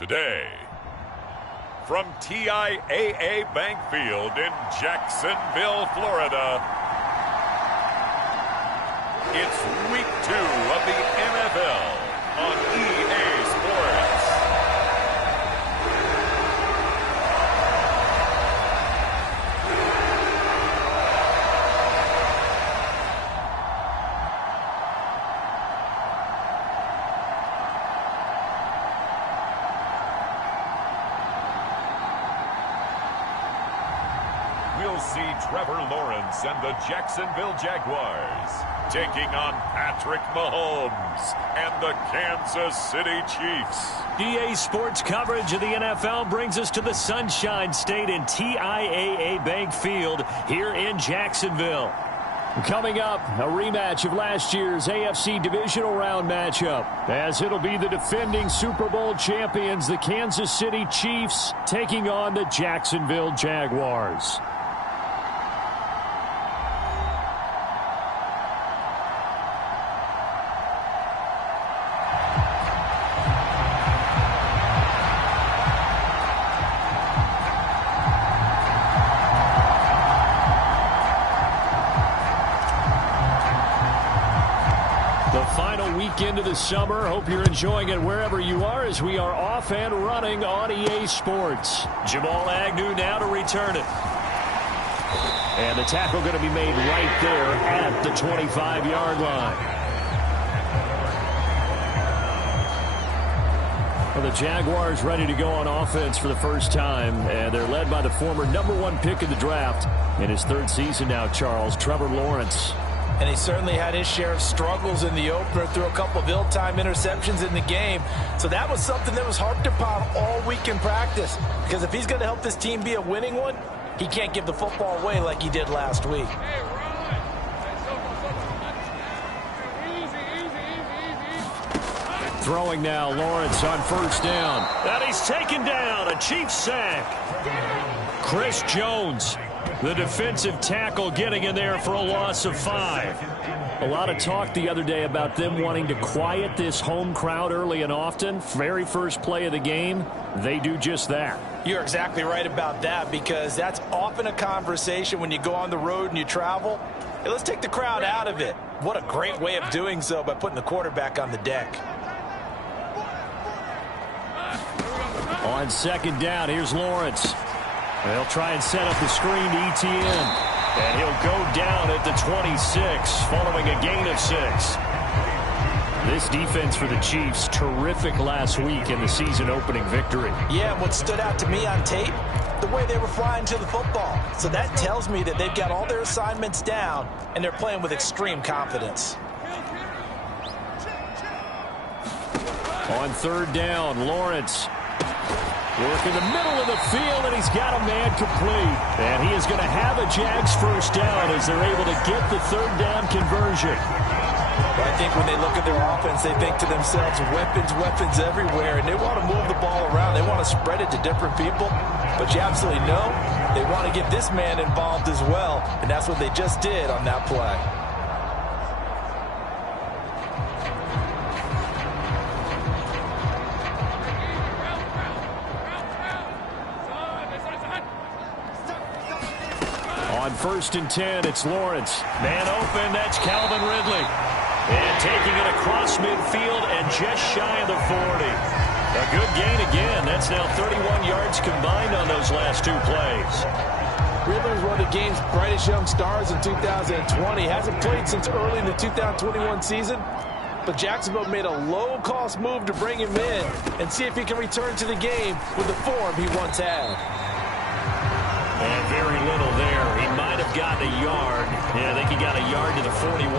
Today, from TIAA Bank Field in Jacksonville, Florida, it's Week 2 of the NFL on EA Sports. We'll see Trevor Lawrence and the Jacksonville Jaguars taking on Patrick Mahomes and the Kansas City Chiefs. EA Sports coverage of the NFL brings us to the Sunshine State in TIAA Bank Field here in Jacksonville. Coming up, a rematch of last year's AFC Divisional Round matchup, as it'll be the defending Super Bowl champions, the Kansas City Chiefs, taking on the Jacksonville Jaguars. Into the summer. Hope you're enjoying it wherever you are as we are off and running on EA Sports. Jamal Agnew now to return it. And the tackle going to be made right there at the 25-yard line. Well, the Jaguars ready to go on offense for the first time, and they're led by the former #1 pick in the draft in his third season now, Charles, Trevor Lawrence. And he certainly had his share of struggles in the opener, threw a couple of ill-timed interceptions in the game. So that was something that was harped upon all week in practice. Because if he's going to help this team be a winning one, he can't give the football away like he did last week. Throwing now, Lawrence on first down. And he's taken down, a Chiefs sack. Chris Jones, the defensive tackle, getting in there for a loss of 5. A lot of talk the other day about them wanting to quiet this home crowd early and often. Very first play of the game, they do just that. You're exactly right about that, because that's often a conversation when you go on the road and you travel. Hey, let's take the crowd out of it. What a great way of doing so by putting the quarterback on the deck. On second down, here's Lawrence. They'll try and set up the screen to ETN. And he'll go down at the 26, following a gain of 6. This defense for the Chiefs, terrific last week in the season-opening victory. Yeah, and what stood out to me on tape, the way they were flying to the football. So that tells me that they've got all their assignments down, and they're playing with extreme confidence. On third down, Lawrence. Work in the middle of the field, and he's got a man complete. And he is going to have a Jags first down as they're able to get the third down conversion. Well, I think when they look at their offense, they think to themselves, weapons, weapons everywhere. And they want to move the ball around. They want to spread it to different people. But you absolutely know they want to get this man involved as well. And that's what they just did on that play. On first and 10, it's Lawrence. Man open, that's Calvin Ridley. And taking it across midfield and just shy of the 40. A good gain again. That's now 31 yards combined on those last 2 plays. Ridley was one of the game's brightest young stars in 2020. Hasn't played since early in the 2021 season. But Jacksonville made a low-cost move to bring him in and see if he can return to the game with the form he once had. And very little there. He might have gotten a yard. Yeah, I think he got a yard to the 41.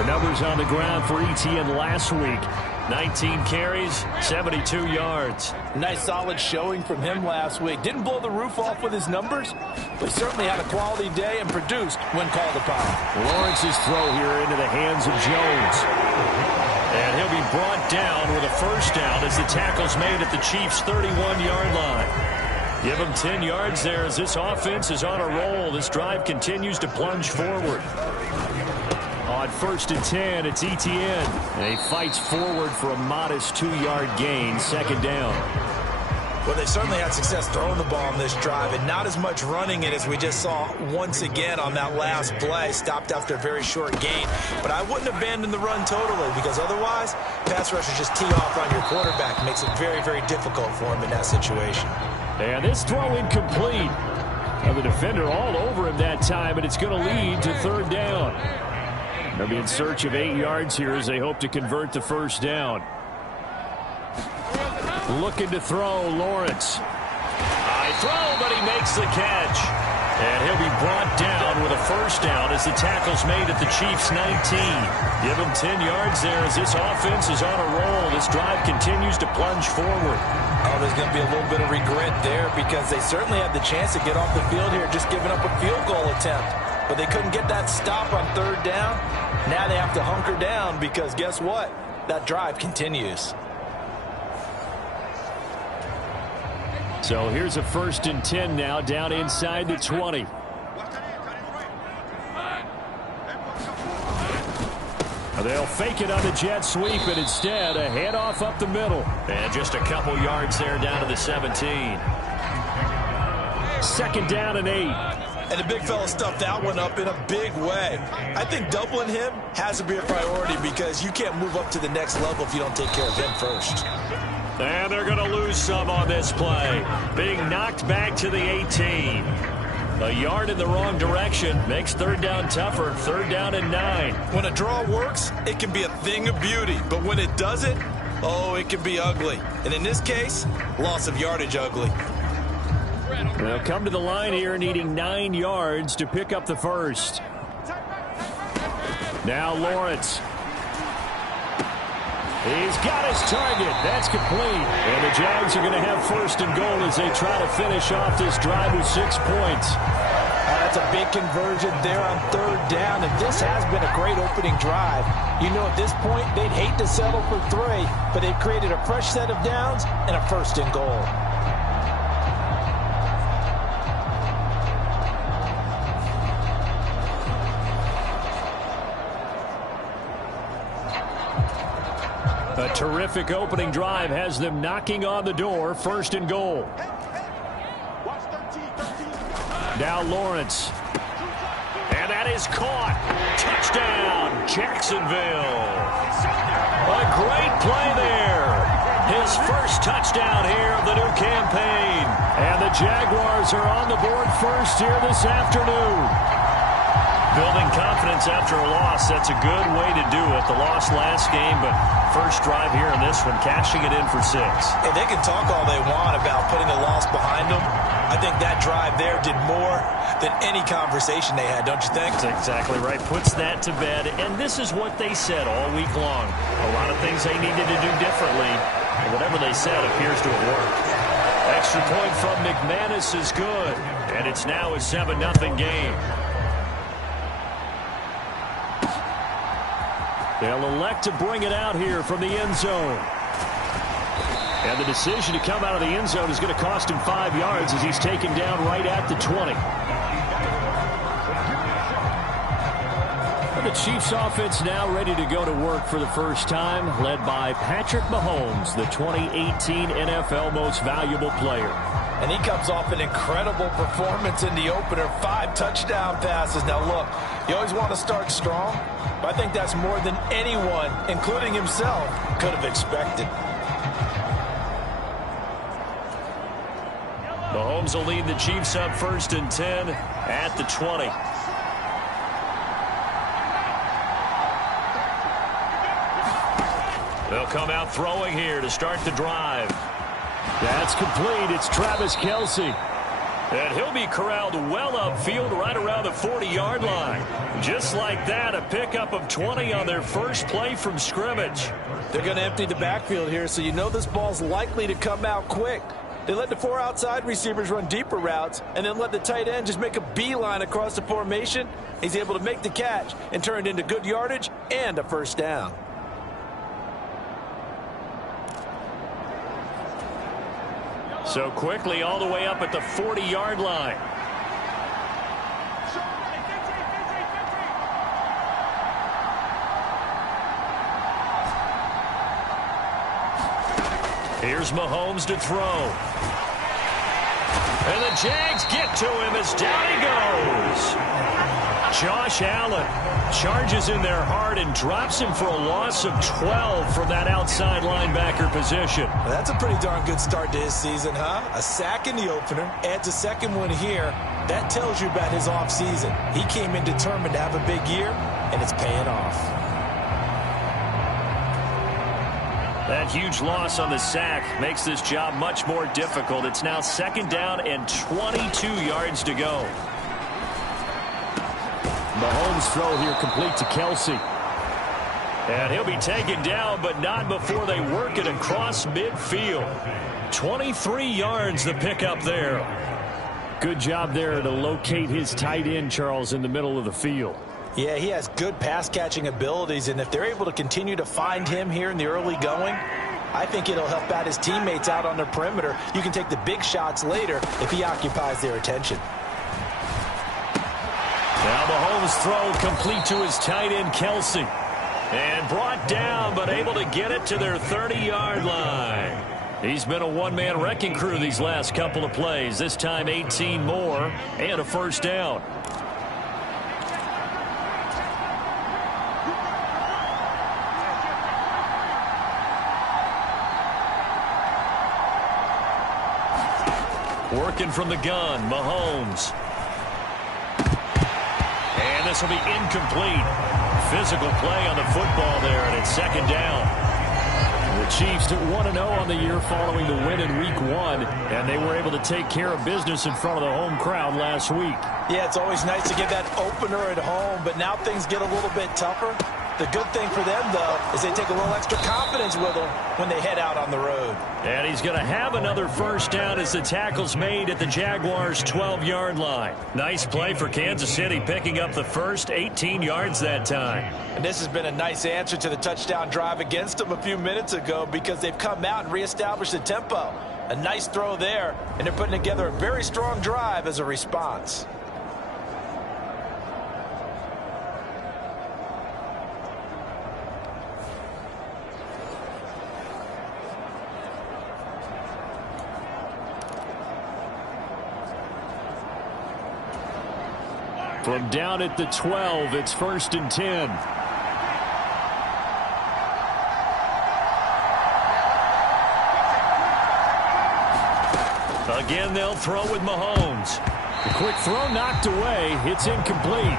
The numbers on the ground for ETN last week. 19 carries, 72 yards. Nice solid showing from him last week. Didn't blow the roof off with his numbers, but certainly had a quality day and produced when called upon. Lawrence's throw here into the hands of Jones. And he'll be brought down with a first down as the tackle's made at the Chiefs' 31-yard line. Give him 10 yards there as this offense is on a roll. This drive continues to plunge forward. On 1st and 10, it's Etienne. And he fights forward for a modest 2-yard gain, 2nd down. Well, they certainly had success throwing the ball on this drive, and not as much running it as we just saw once again on that last play. Stopped after a very short gain. But I wouldn't abandon the run totally, because otherwise, pass rushers just tee off on your quarterback. It makes it very, very difficult for him in that situation. And this throw incomplete. Now the defender all over him that time, and it's going to lead to 3rd down. They'll be in search of 8 yards here as they hope to convert the 1st down. Looking to throw, Lawrence. High throw, but he makes the catch. And he'll be brought down with a 1st down as the tackle's made at the Chiefs' 19. Give him 10 yards there as this offense is on a roll. This drive continues to plunge forward. Oh, there's going to be a little bit of regret there because they certainly had the chance to get off the field here, just giving up a field goal attempt. But they couldn't get that stop on 3rd down. Now they have to hunker down because guess what? That drive continues. So here's a 1st and 10 now, down inside the 20. They'll fake it on the jet sweep, and instead a handoff up the middle. And just a couple yards there down to the 17. 2nd down and 8. And the big fella stuffed that one up in a big way. I think doubling him has to be a priority because you can't move up to the next level if you don't take care of him first. And they're going to lose some on this play. Being knocked back to the 18. A yard in the wrong direction makes 3rd down tougher. 3rd down and 9. When a draw works, it can be a thing of beauty. But when it doesn't, oh, it can be ugly. And in this case, loss of yardage ugly. They'll come to the line here needing 9 yards to pick up the 1st. Now Lawrence. He's got his target. That's complete. And the Jags are going to have 1st and goal as they try to finish off this drive with 6 points. That's a big conversion there on 3rd down, and this has been a great opening drive. You know, at this point, they'd hate to settle for 3, but they've created a fresh set of downs and a 1st and goal. A terrific opening drive has them knocking on the door. 1st and goal. Now Lawrence. And that is caught. Touchdown, Jacksonville. A great play there. His 1st touchdown here of the new campaign. And the Jaguars are on the board first here this afternoon. Building confidence after a loss, that's a good way to do it. The loss last game, but 1st drive here in this one, cashing it in for 6. And they can talk all they want about putting a loss behind them. I think that drive there did more than any conversation they had, don't you think? That's exactly right. Puts that to bed, and this is what they said all week long. A lot of things they needed to do differently, and whatever they said appears to have worked. Extra point from McManus is good, and it's now a 7-0 game. They'll elect to bring it out here from the end zone. And the decision to come out of the end zone is going to cost him 5 yards as he's taken down right at the 20. And the Chiefs offense now ready to go to work for the first time, led by Patrick Mahomes, the 2018 NFL Most Valuable Player. And he comes off an incredible performance in the opener. 5 touchdown passes. Now, look, you always want to start strong, but I think that's more than anyone, including himself, could have expected. Mahomes will lead the Chiefs up 1st and 10 at the 20. They'll come out throwing here to start the drive. That's complete. It's Travis Kelce. And he'll be corralled well upfield right around the 40-yard line. Just like that, a pickup of 20 on their first play from scrimmage. They're going to empty the backfield here, so you know this ball's likely to come out quick. They let the 4 outside receivers run deeper routes and then let the tight end just make a beeline across the formation. He's able to make the catch and turn it into good yardage and a 1st down. So quickly all the way up at the 40-yard line. Here's Mahomes to throw. And the Jags get to him as down he goes. Josh Allen charges in there hard and drops him for a loss of 12 from that outside linebacker position. Well, that's a pretty darn good start to his season, huh? A sack in the opener, adds a second one here. That tells you about his offseason. He came in determined to have a big year, and it's paying off. That huge loss on the sack makes this job much more difficult. It's now 2nd down and 22 yards to go. Mahomes' throw here complete to Kelsey. And he'll be taken down, but not before they work it across midfield. 23 yards the pickup there. Good job there to locate his tight end, Charles, in the middle of the field. Yeah, he has good pass-catching abilities, and if they're able to continue to find him here in the early going, I think it'll help out his teammates out on the perimeter. You can take the big shots later if he occupies their attention. Now Mahomes' throw complete to his tight end, Kelsey. And brought down, but able to get it to their 30-yard line. He's been a one-man wrecking crew these last couple of plays. This time 18 more and a first down. Working from the gun, Mahomes. And this will be incomplete. Physical play on the football there, and it's 2nd down. The Chiefs 1-0 on the year following the win in Week 1, and they were able to take care of business in front of the home crowd last week. Yeah, it's always nice to get that opener at home, but now things get a little bit tougher. The good thing for them, though, is they take a little extra confidence with them when they head out on the road. And he's going to have another first down as the tackle's made at the Jaguars' 12-yard line. Nice play for Kansas City, picking up the first 18 yards that time. And this has been a nice answer to the touchdown drive against them a few minutes ago because they've come out and reestablished the tempo. A nice throw there, and they're putting together a very strong drive as a response. From down at the 12, it's 1st and 10. Again, they'll throw with Mahomes. The quick throw knocked away. It's incomplete.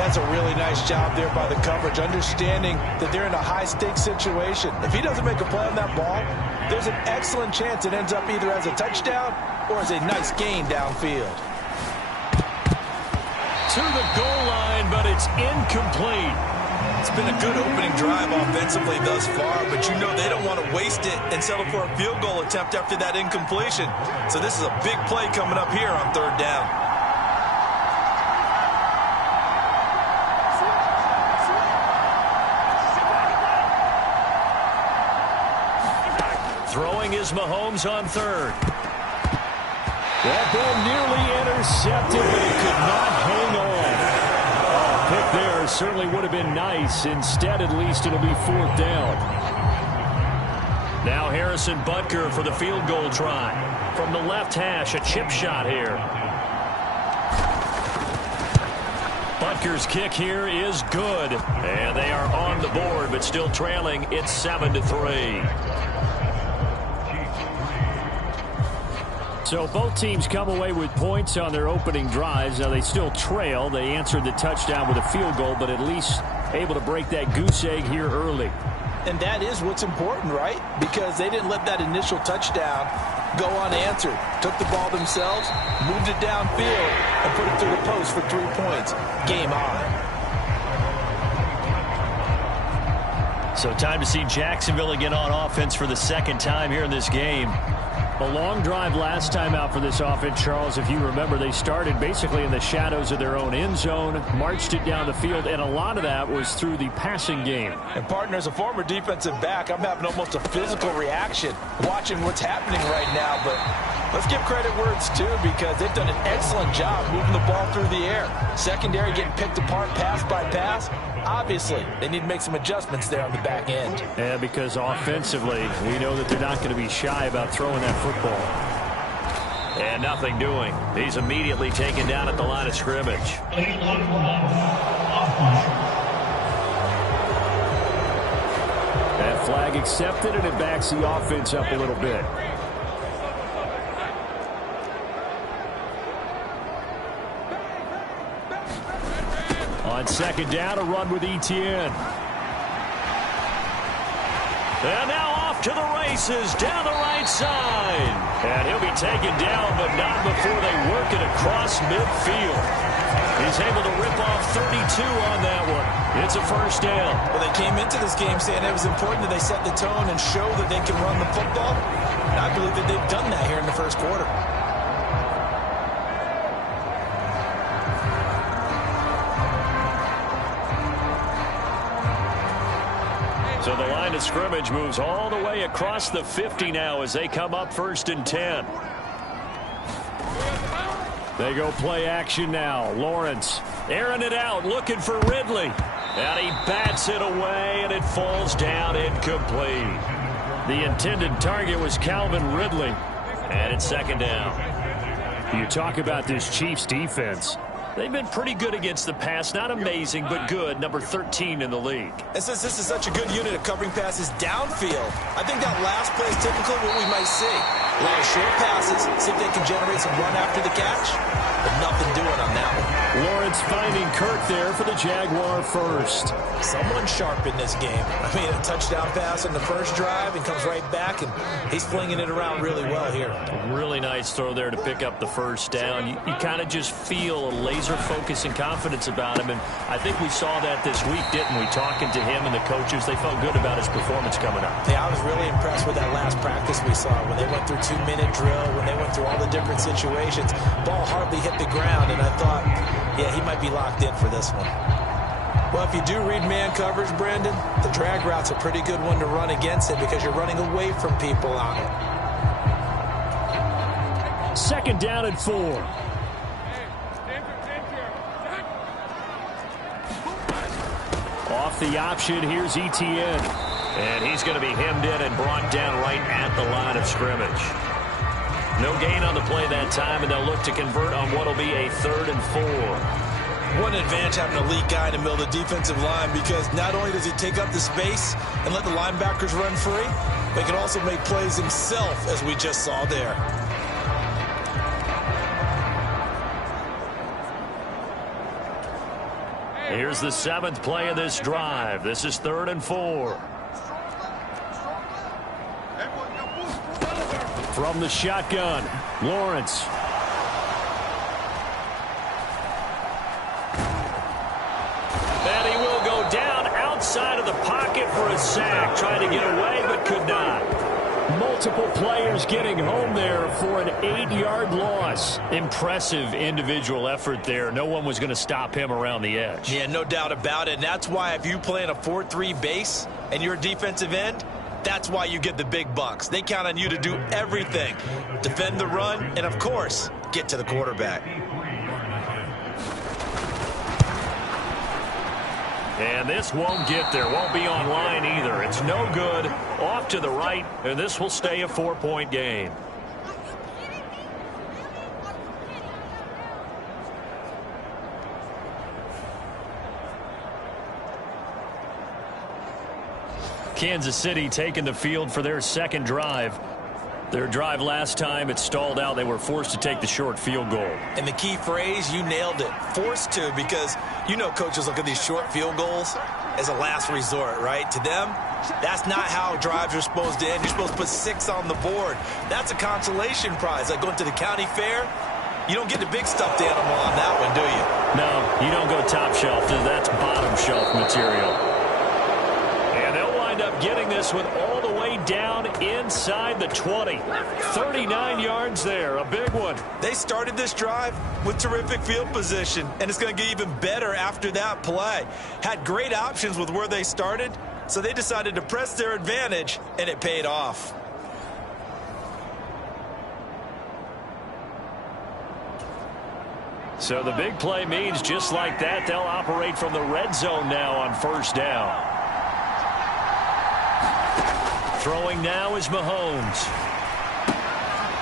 That's a really nice job there by the coverage, understanding that they're in a high-stakes situation. If he doesn't make a play on that ball, there's an excellent chance it ends up either as a touchdown or as a nice gain downfield. To the goal line, but it's incomplete. It's been a good opening drive offensively thus far, but you know they don't want to waste it and settle for a field goal attempt after that incompletion. So this is a big play coming up here on 3rd down. Throwing is Mahomes on 3rd. That ball nearly intercepted, but it could not hang on. Oh, pick there certainly would have been nice. Instead, at least, it'll be 4th down. Now Harrison Butker for the field goal try. From the left hash, a chip shot here. Butker's kick here is good. And they are on the board, but still trailing. It's 7-3. So both teams come away with points on their opening drives. Now they still trail. They answered the touchdown with a field goal, but at least able to break that goose egg here early. And that is what's important, right? Because they didn't let that initial touchdown go unanswered. Took the ball themselves, moved it downfield, and put it through the post for 3 points. Game on. So time to see Jacksonville again on offense for the 2nd time here in this game. A long drive last time out for this offense, Charles. If you remember, they started basically in the shadows of their own end zone, marched it down the field, and a lot of that was through the passing game. And, partner, as a former defensive back, I'm having almost a physical reaction watching what's happening right now. But let's give credit where it's due because they've done an excellent job moving the ball through the air. Secondary getting picked apart pass by pass. Obviously, they need to make some adjustments there on the back end. Yeah, because offensively, we know that they're not going to be shy about throwing that football. And nothing doing. He's immediately taken down at the line of scrimmage. That flag accepted, and it backs the offense up a little bit. On second down, a run with Etienne. And now off to the races down the right side. And he'll be taken down, but not before they work it across midfield. He's able to rip off 32 on that one. It's a first down. Well, they came into this game saying it was important that they set the tone and show that they can run the football. And I believe that they've done that here in the first quarter. So the line of scrimmage moves all the way across the 50 now as they come up 1st and 10. They go play action now. Lawrence airing it out, looking for Ridley. And he bats it away, and it falls down incomplete. The intended target was Calvin Ridley. And it's second down. You talk about this Chiefs defense. They've been pretty good against the pass. Not amazing, but good. Number 13 in the league. And since this is such a good unit of covering passes downfield, I think that last play is typically what we might see. A lot of short passes, see if they can generate some run after the catch, but nothing doing on that one. Lawrence finding Kirk there for the Jaguar first. Someone sharp in this game. I mean, a touchdown pass on the first drive and comes right back, and he's flinging it around really well here. A really nice throw there to pick up the first down. You kind of just feel a laser focus and confidence about him, and I think we saw that this week, didn't we? Talking to him and the coaches, they felt good about his performance coming up. Yeah, I was really impressed with that last practice we saw when they went through 2-minute drill, when they went through all the different situations. Ball hardly hit the ground, and I thought, yeah, he might be locked in for this one. Well, if you do read man coverage, Brandon, the drag route's a pretty good one to run against it because you're running away from people on it. Second down and 4. Off the option, here's Etienne. And he's going to be hemmed in and brought down right at the line of scrimmage. No gain on the play that time, and they'll look to convert on what will be a 3rd and 4. What an advantage having an elite guy in the middle of the defensive line, because not only does he take up the space and let the linebackers run free, but he can also make plays himself, as we just saw there. Here's the 7th play of this drive. This is 3rd and 4. From the shotgun, Lawrence. And he will go down outside of the pocket for a sack. Trying to get away, but could not. Multiple players getting home there for an 8-yard loss. Impressive individual effort there. No one was going to stop him around the edge. Yeah, no doubt about it. And that's why if you play in a 4-3 base and you're a defensive end, that's why you get the big bucks. They count on you to do everything. Defend the run and, of course, get to the quarterback. And this won't get there. Won't be online either. It's no good. Off to the right, and this will stay a 4-point game. Kansas City taking the field for their second drive. Their drive last time, it stalled out. They were forced to take the short field goal. And the key phrase, you nailed it. Forced to, because you know coaches look at these short field goals as a last resort, right? To them, that's not how drives are supposed to end. You're supposed to put 6 on the board. That's a consolation prize. Like going to the county fair, you don't get the big stuffed animal on that one, do you? No, you don't go top shelf. That's bottom shelf material. And they'll wind up getting this one all the way down inside the 20. 39 yards there, a big one. They started this drive with terrific field position, and it's going to get even better after that play. Had great options with where they started, so they decided to press their advantage, and it paid off. So the big play means just like that, they'll operate from the red zone now on first down. Throwing now is Mahomes.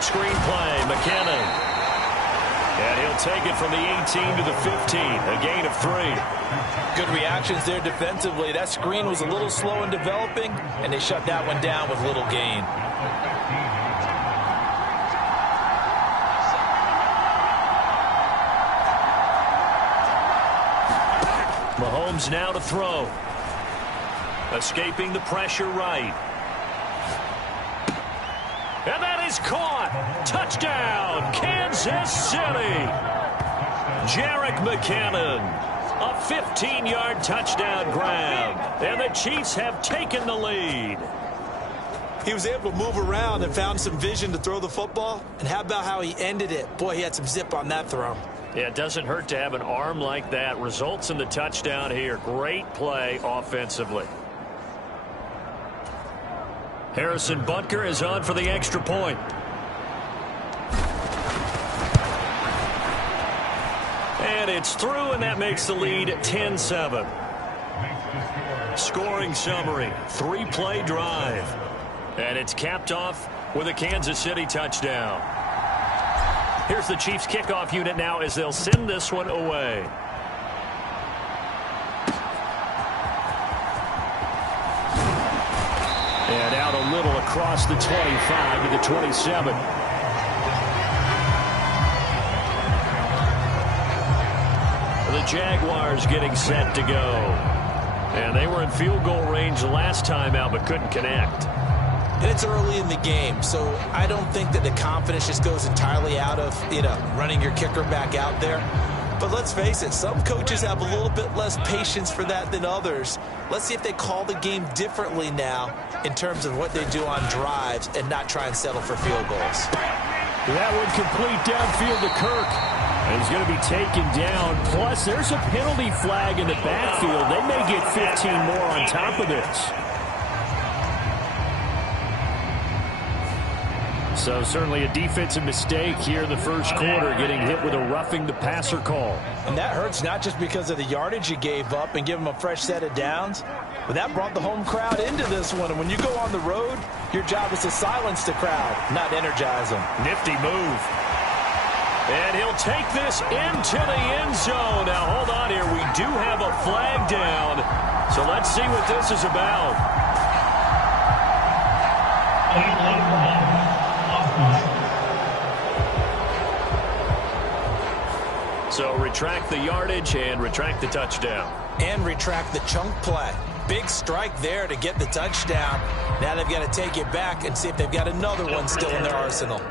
Screen play, McKinnon. And he'll take it from the 18 to the 15, a gain of 3. Good reactions there defensively. That screen was a little slow in developing, and they shut that one down with little gain. Mahomes now to throw. Escaping the pressure right. And that is caught. Touchdown, Kansas City. Jerick McKinnon. A 15-yard touchdown grab. And the Chiefs have taken the lead. He was able to move around and found some vision to throw the football. And how about how he ended it? Boy, he had some zip on that throw. Yeah, it doesn't hurt to have an arm like that. Results in the touchdown here. Great play offensively. Harrison Butker is on for the extra point. And it's through, and that makes the lead 10-7. Scoring summary, 3-play drive. And it's capped off with a Kansas City touchdown. Here's the Chiefs kickoff unit now as they'll send this one away. And out a little across the 25 to the 27. The Jaguars getting set to go. And they were in field goal range the last time out but couldn't connect. And it's early in the game, so I don't think that the confidence just goes entirely out of, running your kicker back out there. But let's face it, some coaches have a little bit less patience for that than others. Let's see if they call the game differently now in terms of what they do on drives and not try and settle for field goals. That one complete downfield to Kirk. And he's going to be taken down. Plus, there's a penalty flag in the backfield. They may get 15 more on top of this. So certainly a defensive mistake here in the first quarter, getting hit with a roughing the passer call. And that hurts not just because of the yardage you gave up and give them a fresh set of downs, but that brought the home crowd into this one. And when you go on the road, your job is to silence the crowd, not energize them. Nifty move. And he'll take this into the end zone. Now, hold on here. We do have a flag down. So let's see what this is about. So retract the yardage and retract the touchdown. And retract the chunk play. Big strike there to get the touchdown. Now they've got to take it back and see if they've got another one still in their arsenal.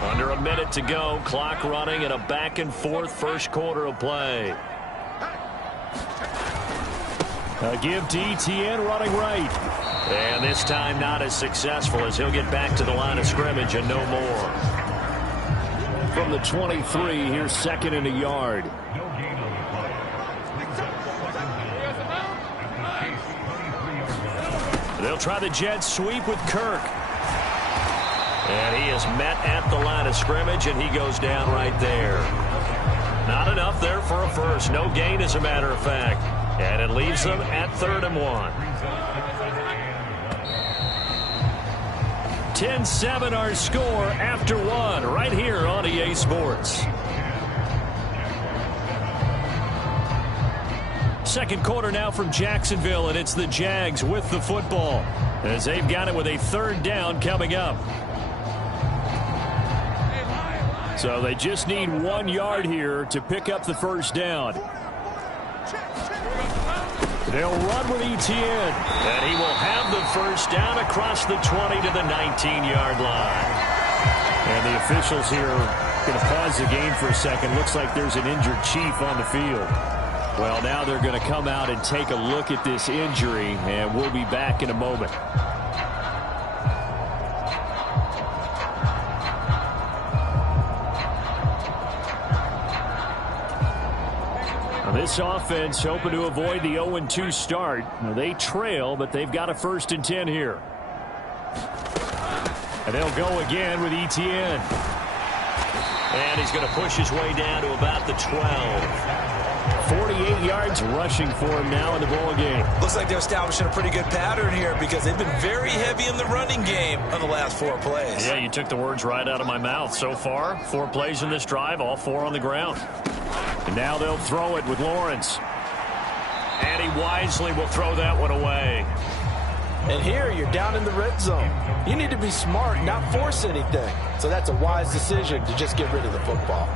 Under a minute to go, clock running, and a back-and-forth first quarter of play. A give to Etienne running right. And this time not as successful as he'll get back to the line of scrimmage and no more. From the 23, here's second and a yard. They'll try the jet sweep with Kirk. And he is met at the line of scrimmage, and he goes down right there. Not enough there for a first. No gain, as a matter of fact. And it leaves them at 3rd and 1. 10-7 our score after 1 right here on EA Sports. Second quarter now from Jacksonville, and it's the Jags with the football as they've got it with a 3rd down coming up. So they just need 1 yard here to pick up the first down. They'll run with Etienne, and he will have the first down across the 20 to the 19-yard line. And the officials here are going to pause the game for a second. Looks like there's an injured Chief on the field. Well, now they're going to come out and take a look at this injury, and we'll be back in a moment. This offense hoping to avoid the 0-2 start. They trail, but they've got a 1st and 10 here. And they'll go again with Etienne. And he's going to push his way down to about the 12. 48 yards rushing for him now in the ball game. Looks like they're establishing a pretty good pattern here because they've been very heavy in the running game on the last 4 plays. Yeah, you took the words right out of my mouth. So far, 4 plays in this drive, all 4 on the ground. And now they'll throw it with Lawrence. And he wisely will throw that one away. And here you're down in the red zone. You need to be smart, not force anything. So that's a wise decision to just get rid of the football.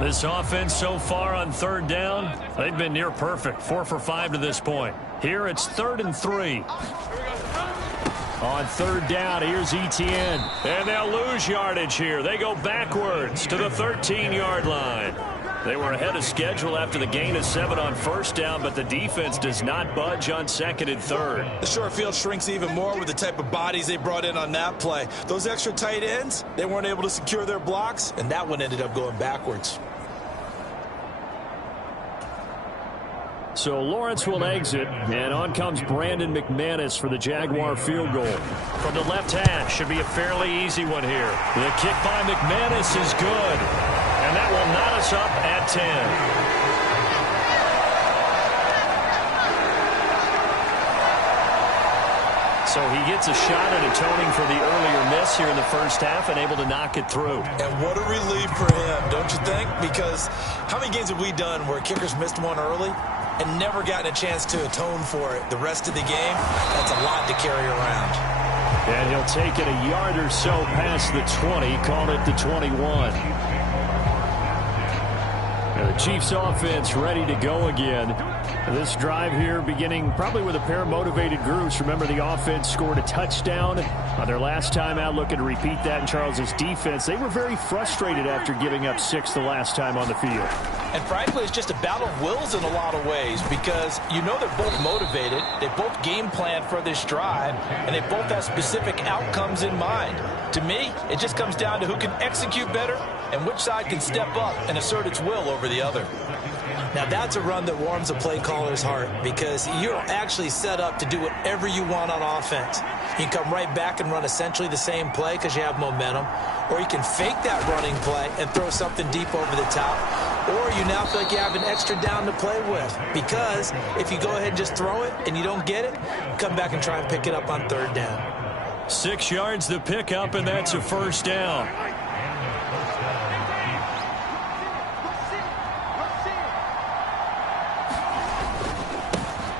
This offense so far on 3rd down, they've been near perfect. 4 for 5 to this point. Here it's 3rd and 3. On 3rd down, here's Etienne. And they'll lose yardage here. They go backwards to the 13-yard line. They were ahead of schedule after the gain of 7 on 1st down, but the defense does not budge on 2nd and 3rd. The short field shrinks even more with the type of bodies they brought in on that play. Those extra tight ends, they weren't able to secure their blocks, and that one ended up going backwards. So Lawrence will exit, and on comes Brandon McManus for the Jaguar field goal. From the left hash, should be a fairly easy one here. The kick by McManus is good, and that will knot us up at 10. So he gets a shot at atoning for the earlier miss here in the first half and able to knock it through. And what a relief for him, don't you think? Because how many games have we done where kickers missed one early and never gotten a chance to atone for it the rest of the game? That's a lot to carry around. And he'll take it a yard or so past the 20, call it the 21. And the Chiefs offense ready to go again. This drive here beginning probably with a pair of motivated groups. Remember, the offense scored a touchdown on their last time out, looking to repeat that in Charles's defense. They were very frustrated after giving up 6 the last time on the field. And frankly, it's just a battle of wills in a lot of ways because you know they're both motivated. They both game plan for this drive, and they both have specific outcomes in mind. To me, it just comes down to who can execute better and which side can step up and assert its will over the other. Now, that's a run that warms a play caller's heart because you're actually set up to do whatever you want on offense. You can come right back and run essentially the same play because you have momentum, or you can fake that running play and throw something deep over the top, or you now feel like you have an extra down to play with because if you go ahead and just throw it and you don't get it, come back and try and pick it up on 3rd down. 6 yards to pick up, and that's a 1st down.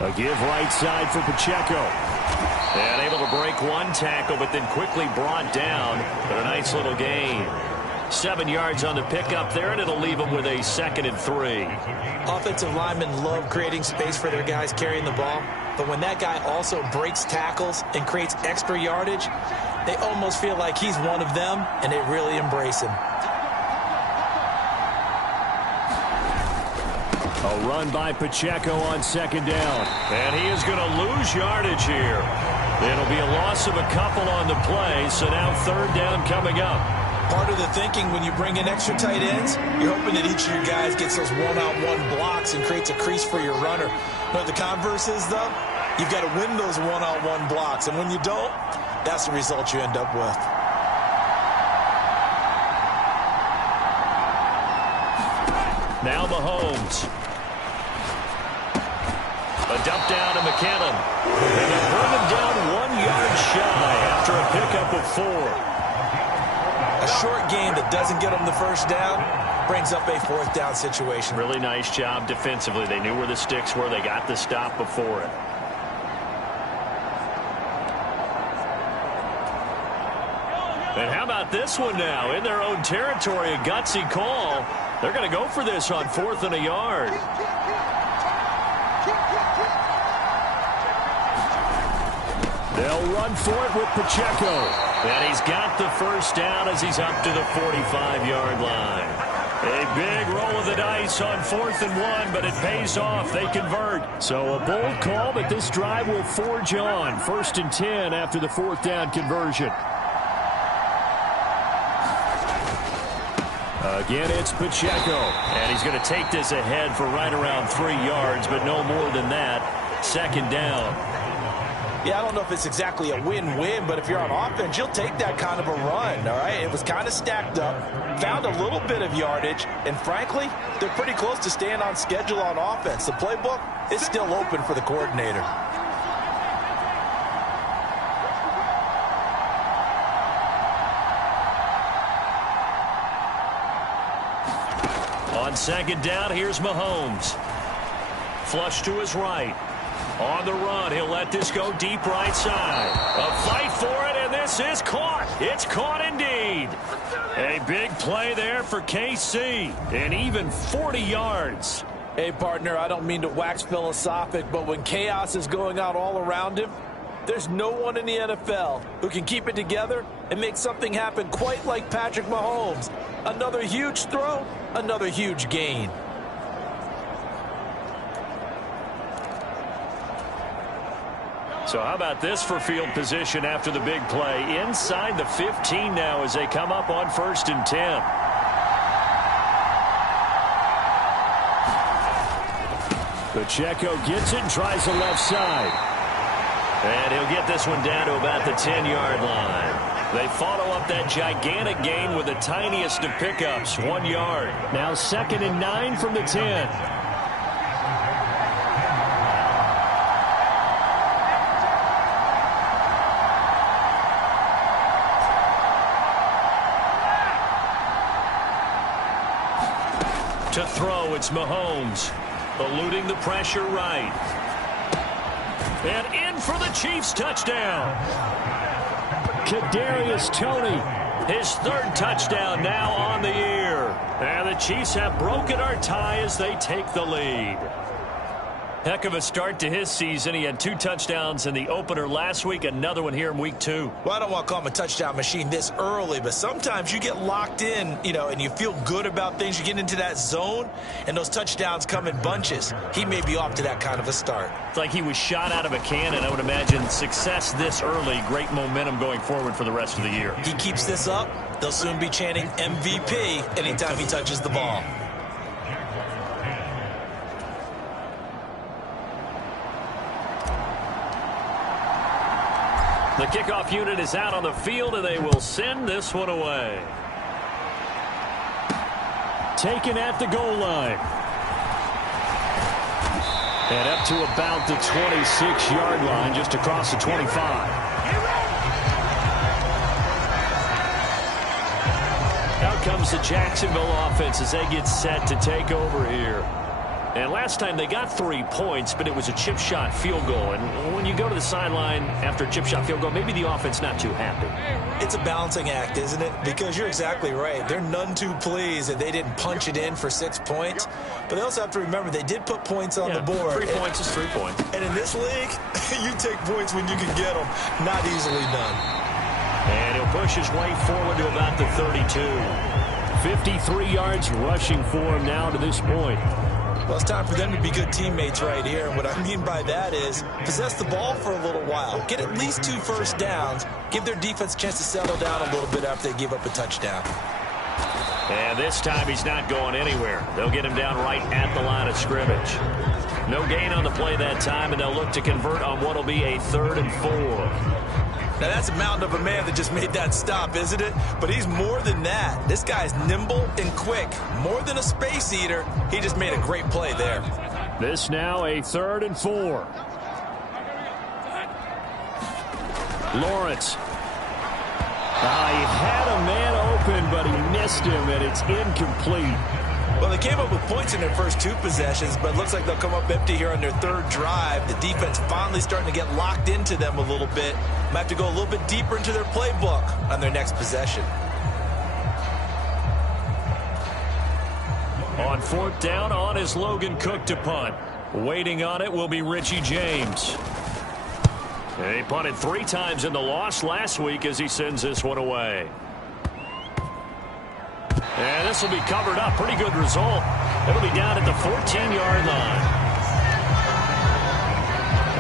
A give right side for Pacheco. And able to break one tackle, but then quickly brought down. But a nice little gain. 7 yards on the pickup there, and it'll leave them with a 2nd and 3. Offensive linemen love creating space for their guys carrying the ball. But when that guy also breaks tackles and creates extra yardage, they almost feel like he's one of them, and they really embrace him. A run by Pacheco on 2nd down. And he is going to lose yardage here. It'll be a loss of a couple on the play, so now 3rd down coming up. Part of the thinking when you bring in extra tight ends, you're hoping that each of your guys gets those one-on-one blocks and creates a crease for your runner. You know what the converse is, though? You've got to win those one-on-one blocks, and when you don't, that's the result you end up with. Now Mahomes. A dump down to McKinnon. And they'll bring him down 1 yard shy after a pickup of 4. A short game that doesn't get them the 1st down brings up a 4th down situation. Really nice job defensively. They knew where the sticks were. They got the stop before it. And how about this one now? In their own territory, a gutsy call. They're going to go for this on 4th and a yard. They'll run for it with Pacheco. And he's got the 1st down as he's up to the 45-yard line. A big roll of the dice on 4th and 1, but it pays off. They convert. So a bold call, but this drive will forge on. 1st and 10 after the 4th down conversion. Again, it's Pacheco. And he's going to take this ahead for right around 3 yards, but no more than that. 2nd down. Yeah, I don't know if it's exactly a win-win, but if you're on offense, you'll take that kind of a run, all right? It was kind of stacked up, found a little bit of yardage, and frankly, they're pretty close to staying on schedule on offense. The playbook is still open for the coordinator. On second down, here's Mahomes. Flush to his right. On the run, he'll let this go deep right side. A fight for it, and this is caught. It's caught indeed. A big play there for KC, and even 40 yards. Hey, partner, I don't mean to wax philosophic, but when chaos is going on all around him, there's no one in the NFL who can keep it together and make something happen quite like Patrick Mahomes. Another huge throw, another huge gain. So how about this for field position after the big play? Inside the 15 now as they come up on 1st and 10. Pacheco gets it and tries the left side. And he'll get this one down to about the 10-yard line. They follow up that gigantic gain with the tiniest of pickups, 1 yard. Now 2nd and 9 from the 10. To throw, it's Mahomes, eluding the pressure right. And in for the Chiefs touchdown. Kadarius Toney, his 3rd touchdown now on the year. And the Chiefs have broken our tie as they take the lead. Heck of a start to his season. He had 2 touchdowns in the opener last week, another one here in week 2. Well, I don't want to call him a touchdown machine this early, but sometimes you get locked in, and you feel good about things. You get into that zone, and those touchdowns come in bunches. He may be off to that kind of a start. It's like he was shot out of a cannon. I would imagine success this early, great momentum going forward for the rest of the year. He keeps this up, they'll soon be chanting MVP anytime he touches the ball. The kickoff unit is out on the field, and they will send this one away. Taken at the goal line. And up to about the 26-yard line, just across the 25. Out comes the Jacksonville offense as they get set to take over here. And last time they got 3 points, but it was a chip shot field goal. And when you go to the sideline after a chip shot field goal, maybe the offense not too happy. It's a balancing act, isn't it? Because you're exactly right. They're none too pleased that they didn't punch it in for 6 points. But they also have to remember they did put points on the board. 3 points is 3 points. And in this league, you take points when you can get them. Not easily done. And he'll push his way forward to about the 32. 53 yards rushing for him now to this point. Well, it's time for them to be good teammates right here. And what I mean by that is possess the ball for a little while. Get at least 2 first downs. Give their defense a chance to settle down a little bit after they give up a touchdown. And this time he's not going anywhere. They'll get him down right at the line of scrimmage. No gain on the play that time, and they'll look to convert on what will be a 3rd and 4. Now, that's a mountain of a man that just made that stop, isn't it? But he's more than that. This guy's nimble and quick. More than a space eater, he just made a great play there. This now a 3rd and 4. Lawrence. He had a man open, but he missed him, and it's incomplete. Well, they came up with points in their first 2 possessions, but it looks like they'll come up empty here on their 3rd drive. The defense finally starting to get locked into them a little bit. Might have to go a little bit deeper into their playbook on their next possession. On 4th down, on is Logan Cook to punt. Waiting on it will be Richie James. He punted 3 times in the loss last week as he sends this one away. And this will be covered up. Pretty good result. It'll be down at the 14-yard line.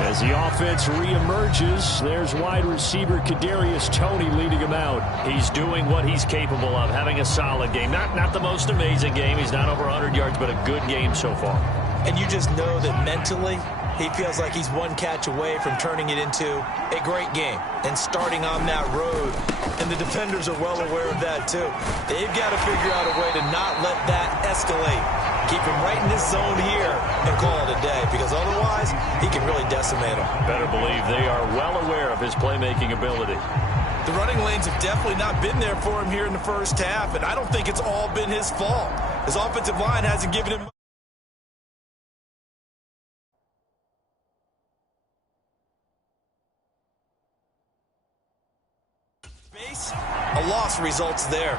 As the offense reemerges, there's wide receiver Kadarius Toney leading him out. He's doing what he's capable of, having a solid game. Not the most amazing game. He's not over 100 yards, but a good game so far. And you just know that mentally he feels like he's one catch away from turning it into a great game and starting on that road. And the defenders are well aware of that, too. They've got to figure out a way to not let that escalate. Keep him right in this zone here and call it a day, because otherwise he can really decimate him. Better believe they are well aware of his playmaking ability. The running lanes have definitely not been there for him here in the first half, and I don't think it's all been his fault. His offensive line hasn't given him space. A loss results there.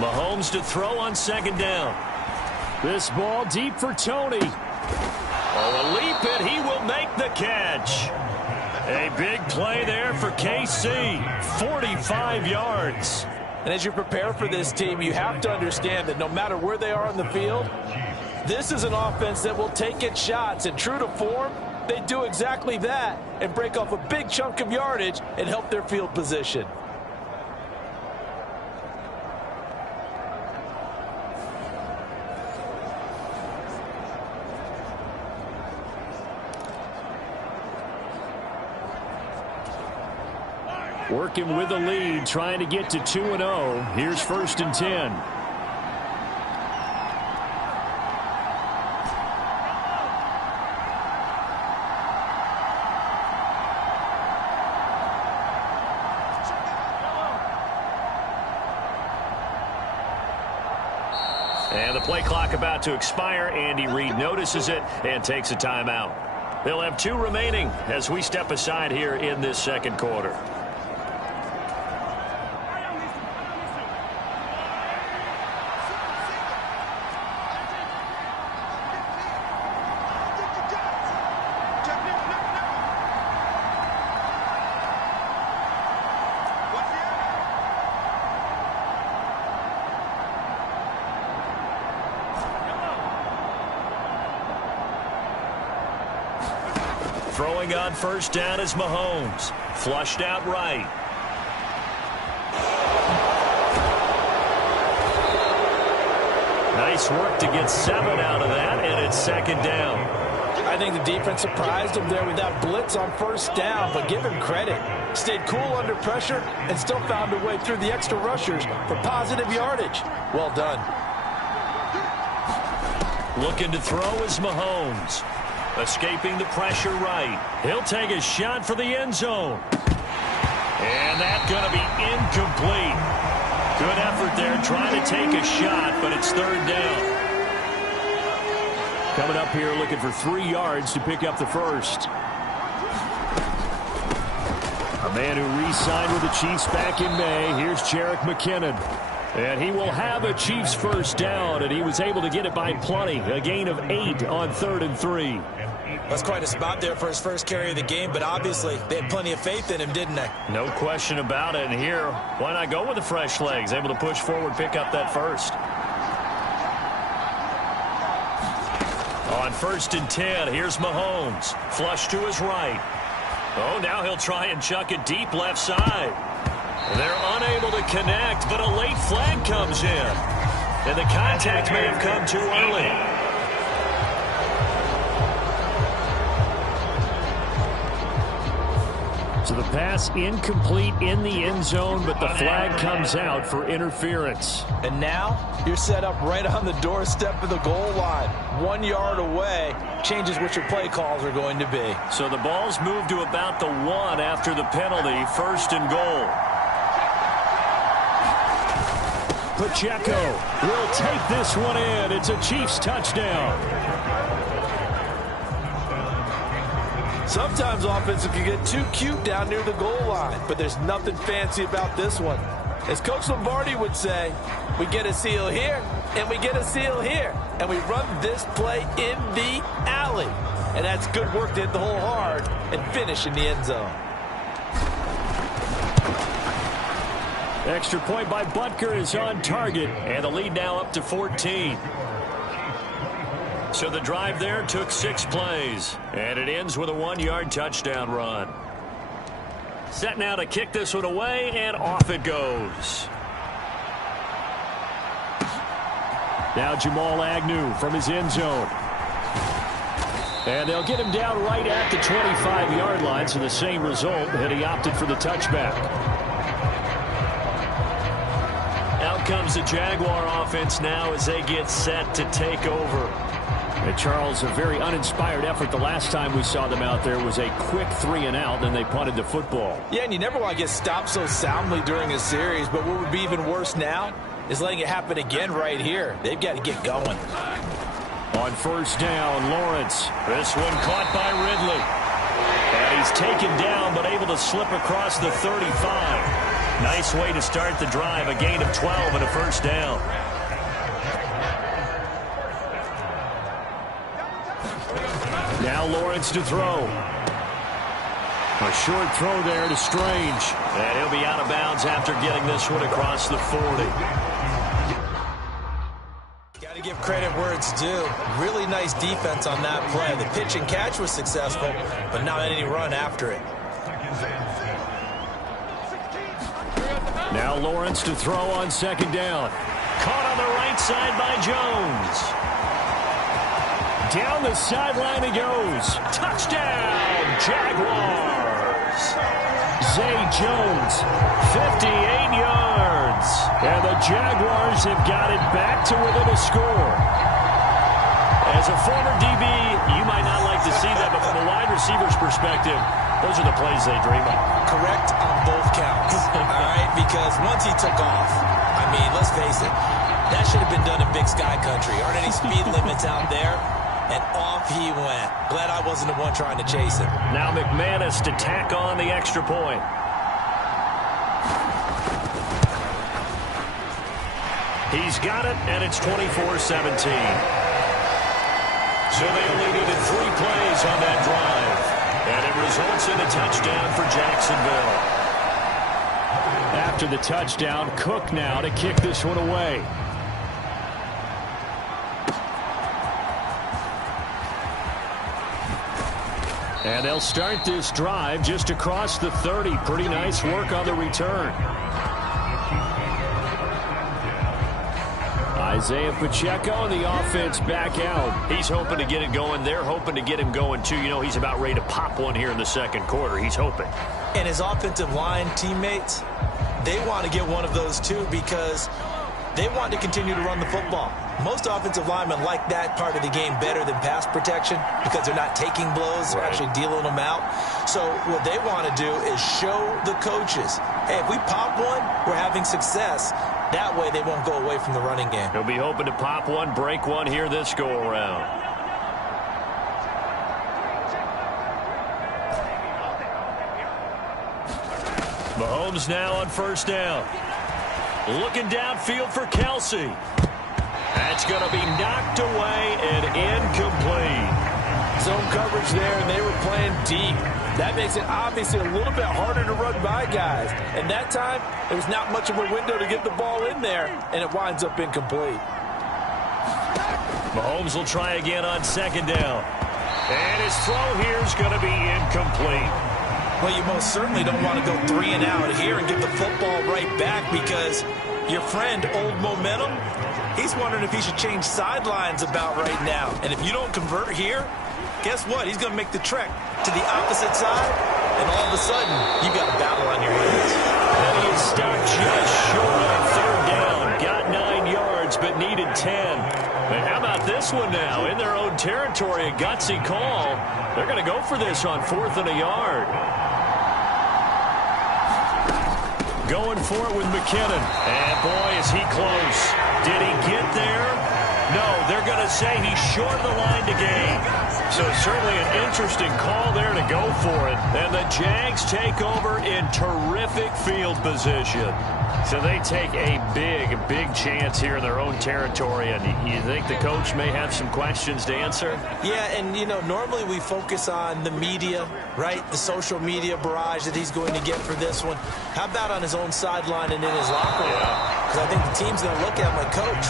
Mahomes to throw on second down. This ball deep for Tony. Oh, a leap, and he will make the catch. A big play there for KC. 45 yards. And as you prepare for this team, you have to understand that no matter where they are on the field, this is an offense that will take its shots. And true to form, they do exactly that and break off a big chunk of yardage and help their field position. Working with the lead, trying to get to 2-0. Here's 1st and 10. And the play clock about to expire. Andy Reid notices it and takes a timeout. They'll have 2 remaining as we step aside here in this second quarter. Throwing on first down is Mahomes. Flushed out right. Nice work to get 7 out of that, and it's second down. I think the defense surprised him there with that blitz on first down, but give him credit. Stayed cool under pressure and still found a way through the extra rushers for positive yardage. Well done. Looking to throw is Mahomes. Escaping the pressure right. He'll take a shot for the end zone. And that's going to be incomplete. Good effort there trying to take a shot, but it's 3rd down. Coming up here looking for 3 yards to pick up the first. A man who re-signed with the Chiefs back in May. Here's Jerick McKinnon. And he will have a Chiefs first down, and he was able to get it by plenty. A gain of 8 on 3rd and 3. That's quite a spot there for his first carry of the game, but obviously they had plenty of faith in him, didn't they? No question about it. And here, why not go with the fresh legs? Able to push forward, pick up that first. On 1st and 10, here's Mahomes. Flush to his right. Oh, now he'll try and chuck it deep left side. They're unable to connect, but a late flag comes in. And the contact may have come too early. So the pass incomplete in the end zone, but the flag comes out for interference. And now you're set up right on the doorstep of the goal line. 1 yard away changes what your play calls are going to be. So the ball's moved to about the 1 after the penalty. 1st and goal. Pacheco will take this one in. It's a Chiefs touchdown. Sometimes offensive can get too cute down near the goal line, but there's nothing fancy about this one. As Coach Lombardi would say, we get a seal here, and we get a seal here, and we run this play in the alley. And that's good work to hit the hole hard and finish in the end zone. Extra point by Butker is on target, and the lead now up to 14. So the drive there took 6 plays, and it ends with a 1-yard touchdown run. Set now to kick this one away, and off it goes. Now Jamal Agnew from his end zone. And they'll get him down right at the 25-yard line, so the same result, and he opted for the touchback. Out comes the Jaguar offense now as they get set to take over. And Charles, a very uninspired effort the last time we saw them out there was a quick 3-and-out, and they punted the football. Yeah, and you never want to get stopped so soundly during a series, but what would be even worse now is letting it happen again right here. They've got to get going. On first down, Lawrence. This one caught by Ridley. And he's taken down, but able to slip across the 35. Nice way to start the drive, a gain of 12 and a first down. Now Lawrence to throw. A short throw there to Strange. And he'll be out of bounds after getting this one across the 40. Got to give credit where it's due. Really nice defense on that play. The pitch and catch was successful, but not any run after it. Now Lawrence to throw on second down. Caught on the right side by Jones. Down the sideline he goes. Touchdown, Jaguars. Zay Jones, 58 yards. And the Jaguars have got it back to within a score. As a former DB, you might not like to see that, but from a wide receiver's perspective, those are the plays they dream of. Correct on both counts. All right, because once he took off, I mean, let's face it, that should have been done in Big Sky Country. Aren't any speed limits out there? And off he went. Glad I wasn't the one trying to chase him. Now McManus to tack on the extra point. He's got it, and it's 24-17. So they only needed 3 plays on that drive. And it results in a touchdown for Jacksonville. After the touchdown, Cook now to kick this one away. And they'll start this drive just across the 30. Pretty nice work on the return. Isaiah Pacheco and the offense back out. He's hoping to get it going. They're hoping to get him going, too. You know, he's about ready to pop one here in the second quarter. He's hoping. And his offensive line teammates, they want to get one of those, too, because they want to continue to run the football. Most offensive linemen like that part of the game better than pass protection because they're not taking blows. They're actually dealing them out. So what they want to do is show the coaches, hey, if we pop one, we're having success. That way they won't go away from the running game. He'll be hoping to pop one, break one here this go-around. Mahomes now on first down. Looking downfield for Kelsey. That's going to be knocked away and incomplete. Zone coverage there, and they were playing deep. That makes it obviously a little bit harder to run by guys. And that time, there was not much of a window to get the ball in there, and it winds up incomplete. Mahomes will try again on second down. And his throw here is going to be incomplete. Well, you most certainly don't want to go 3-and-out here and get the football right back because your friend, Old Momentum, he's wondering if he should change sidelines about right now. And if you don't convert here, guess what? He's going to make the trek to the opposite side, and all of a sudden, you've got a battle on your hands. And he is stopped just short on third down. Got 9 yards, but needed 10. And how about this one now? In their own territory, a gutsy call. They're going to go for this on 4th and a yard. Going for it with McKinnon. And boy, is he close. Did he get there? No, they're going to say he's short of the line to gain. So certainly an interesting call there to go for it. And the Jags take over in terrific field position. So they take a big chance here in their own territory. And you think the coach may have some questions to answer? Yeah, and, you know, normally we focus on the media, right? The social media barrage that he's going to get for this one. How about on his own sideline and in his locker room? Because I think the team's going to look at him like, Coach,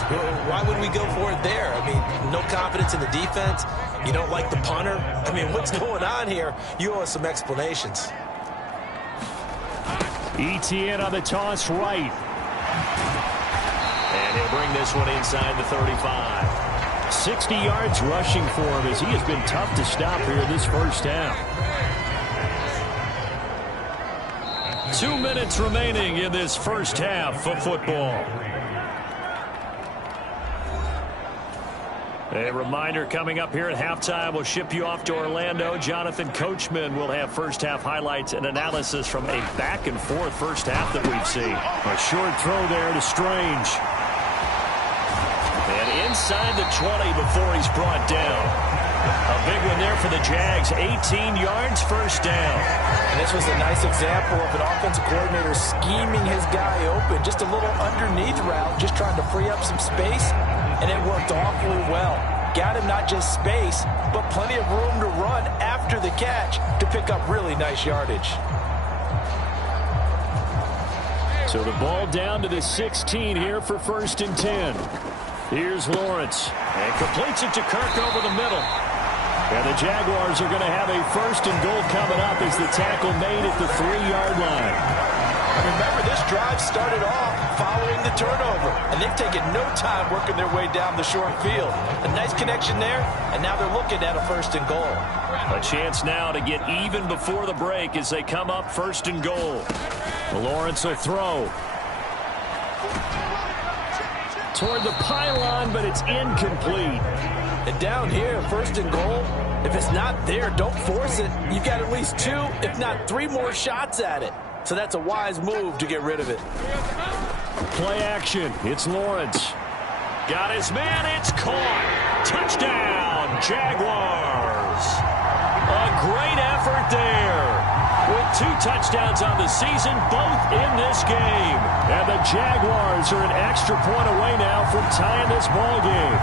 why would we go for it there? I mean, no confidence in the defense. You don't like the punter. I mean, what's going on here? You owe us some explanations. ETN on the toss right. And he'll bring this one inside the 35. 60 yards rushing for him as he has been tough to stop here in this first half. 2 minutes remaining in this first half of football. A reminder coming up here at halftime, we'll ship you off to Orlando. Jonathan Coachman will have first half highlights and analysis from a back and forth first half that we've seen. A short throw there to Strange. And inside the 20 before he's brought down. A big one there for the Jags. 18 yards, first down. And this was a nice example of an offensive coordinator scheming his guy open. Just a little underneath route, just trying to free up some space. And it worked awfully well. Got him not just space, but plenty of room to run after the catch to pick up really nice yardage. So the ball down to the 16 here for 1st and 10. Here's Lawrence. And completes it to Kirk over the middle. And the Jaguars are going to have a 1st and goal coming up as the tackle made at the 3-yard line. Remember, this drive started off following the turnover, and they've taken no time working their way down the short field. A nice connection there, and now they're looking at a 1st and goal. A chance now to get even before the break as they come up 1st and goal. Lawrence will throw. Toward the pylon, but it's incomplete. And down here, 1st and goal, if it's not there, don't force it. You've got at least 2, if not 3 more shots at it. So that's a wise move to get rid of it. Play action. It's Lawrence. Got his man. It's caught. Touchdown, Jaguars. A great effort there. With 2 touchdowns on the season, both in this game. And the Jaguars are an extra point away now from tying this ball game.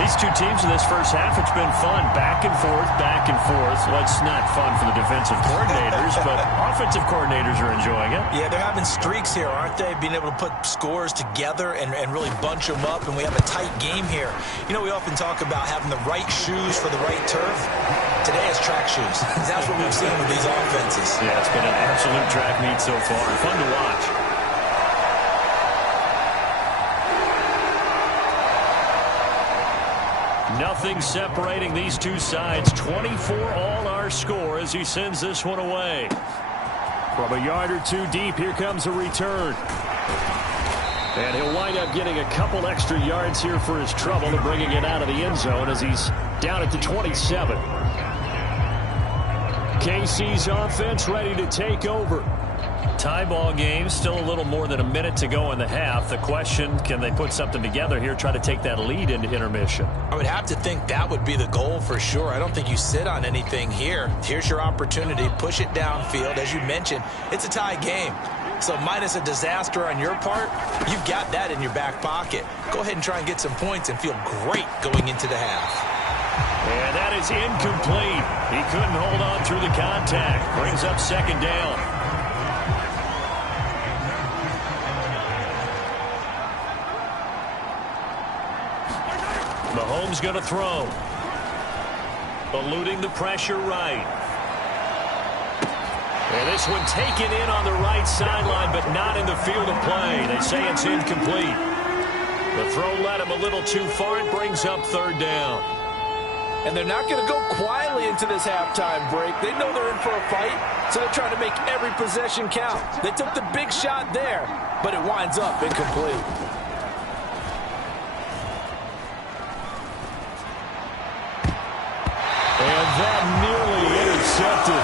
These two teams in this first half, it's been fun. Back and forth, back and forth. Well, it's not fun for the defensive coordinators, but offensive coordinators are enjoying it. Yeah, they're having streaks here, aren't they? Being able to put scores together and really bunch them up, and we have a tight game here. You know, we often talk about having the right shoes for the right turf. Today is track shoes. That's what we've seen with these offenses. Yeah, it's been an absolute track meet so far. Fun to watch. Nothing separating these two sides. 24 all our score as he sends this one away. From a yard or 2 deep, here comes a return. And he'll wind up getting a couple extra yards here for his trouble and bringing it out of the end zone as he's down at the 27. KC's offense ready to take over. Tie ball game, still a little more than a minute to go in the half. The question, can they put something together here, try to take that lead into intermission? I would have to think that would be the goal for sure. I don't think you sit on anything here. Here's your opportunity. Push it downfield. As you mentioned, it's a tie game. So minus a disaster on your part, you've got that in your back pocket. Go ahead and try and get some points and feel great going into the half. And that is incomplete. He couldn't hold on through the contact. Brings up 2nd down. Mahomes going to throw. Eluding the pressure right. And this one taken in on the right sideline, but not in the field of play. They say it's incomplete. The throw led him a little too far. It brings up 3rd down. And they're not going to go quietly into this halftime break. They know they're in for a fight, so they're trying to make every possession count. They took the big shot there, but it winds up incomplete. And that nearly intercepted.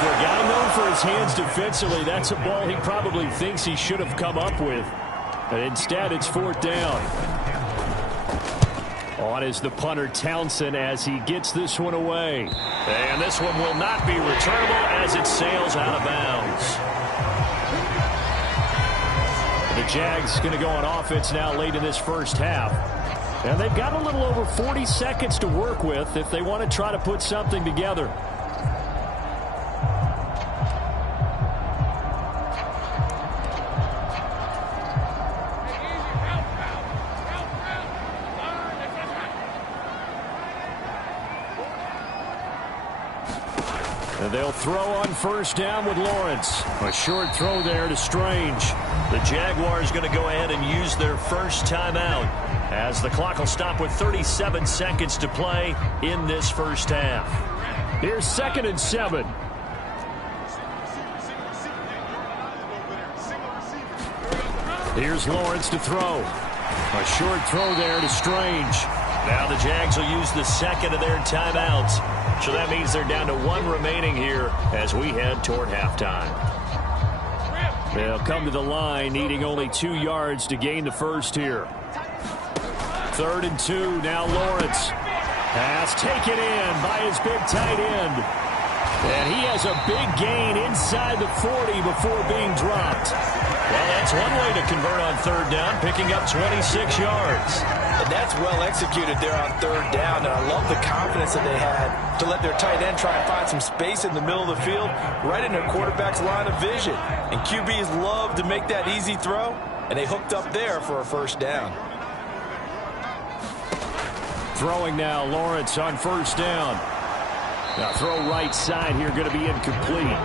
For a guy known for his hands defensively, that's a ball he probably thinks he should have come up with. But instead, it's 4th down. On is the punter Townsend as he gets this one away. And this one will not be returnable as it sails out of bounds. The Jags going to go on offense now late in this first half. And they've got a little over 40 seconds to work with if they want to try to put something together. They'll throw on first down with Lawrence. A short throw there to Strange. The Jaguars going to go ahead and use their first timeout as the clock will stop with 37 seconds to play in this first half. Here's 2nd and 7. Here's Lawrence to throw. A short throw there to Strange. Now the Jags will use the second of their timeouts. So that means they're down to 1 remaining here as we head toward halftime. They'll come to the line, needing only 2 yards to gain the first here. 3rd and 2, now Lawrence. Pass taken in by his big tight end. And he has a big gain inside the 40 before being dropped. Well, that's one way to convert on 3rd down, picking up 26 yards. And that's well executed there on 3rd down. And I love the confidence that they had to let their tight end try and find some space in the middle of the field, right in their quarterback's line of vision. And QBs love to make that easy throw, and they hooked up there for a first down. Throwing now, Lawrence on first down. Now throw right side here, going to be incomplete.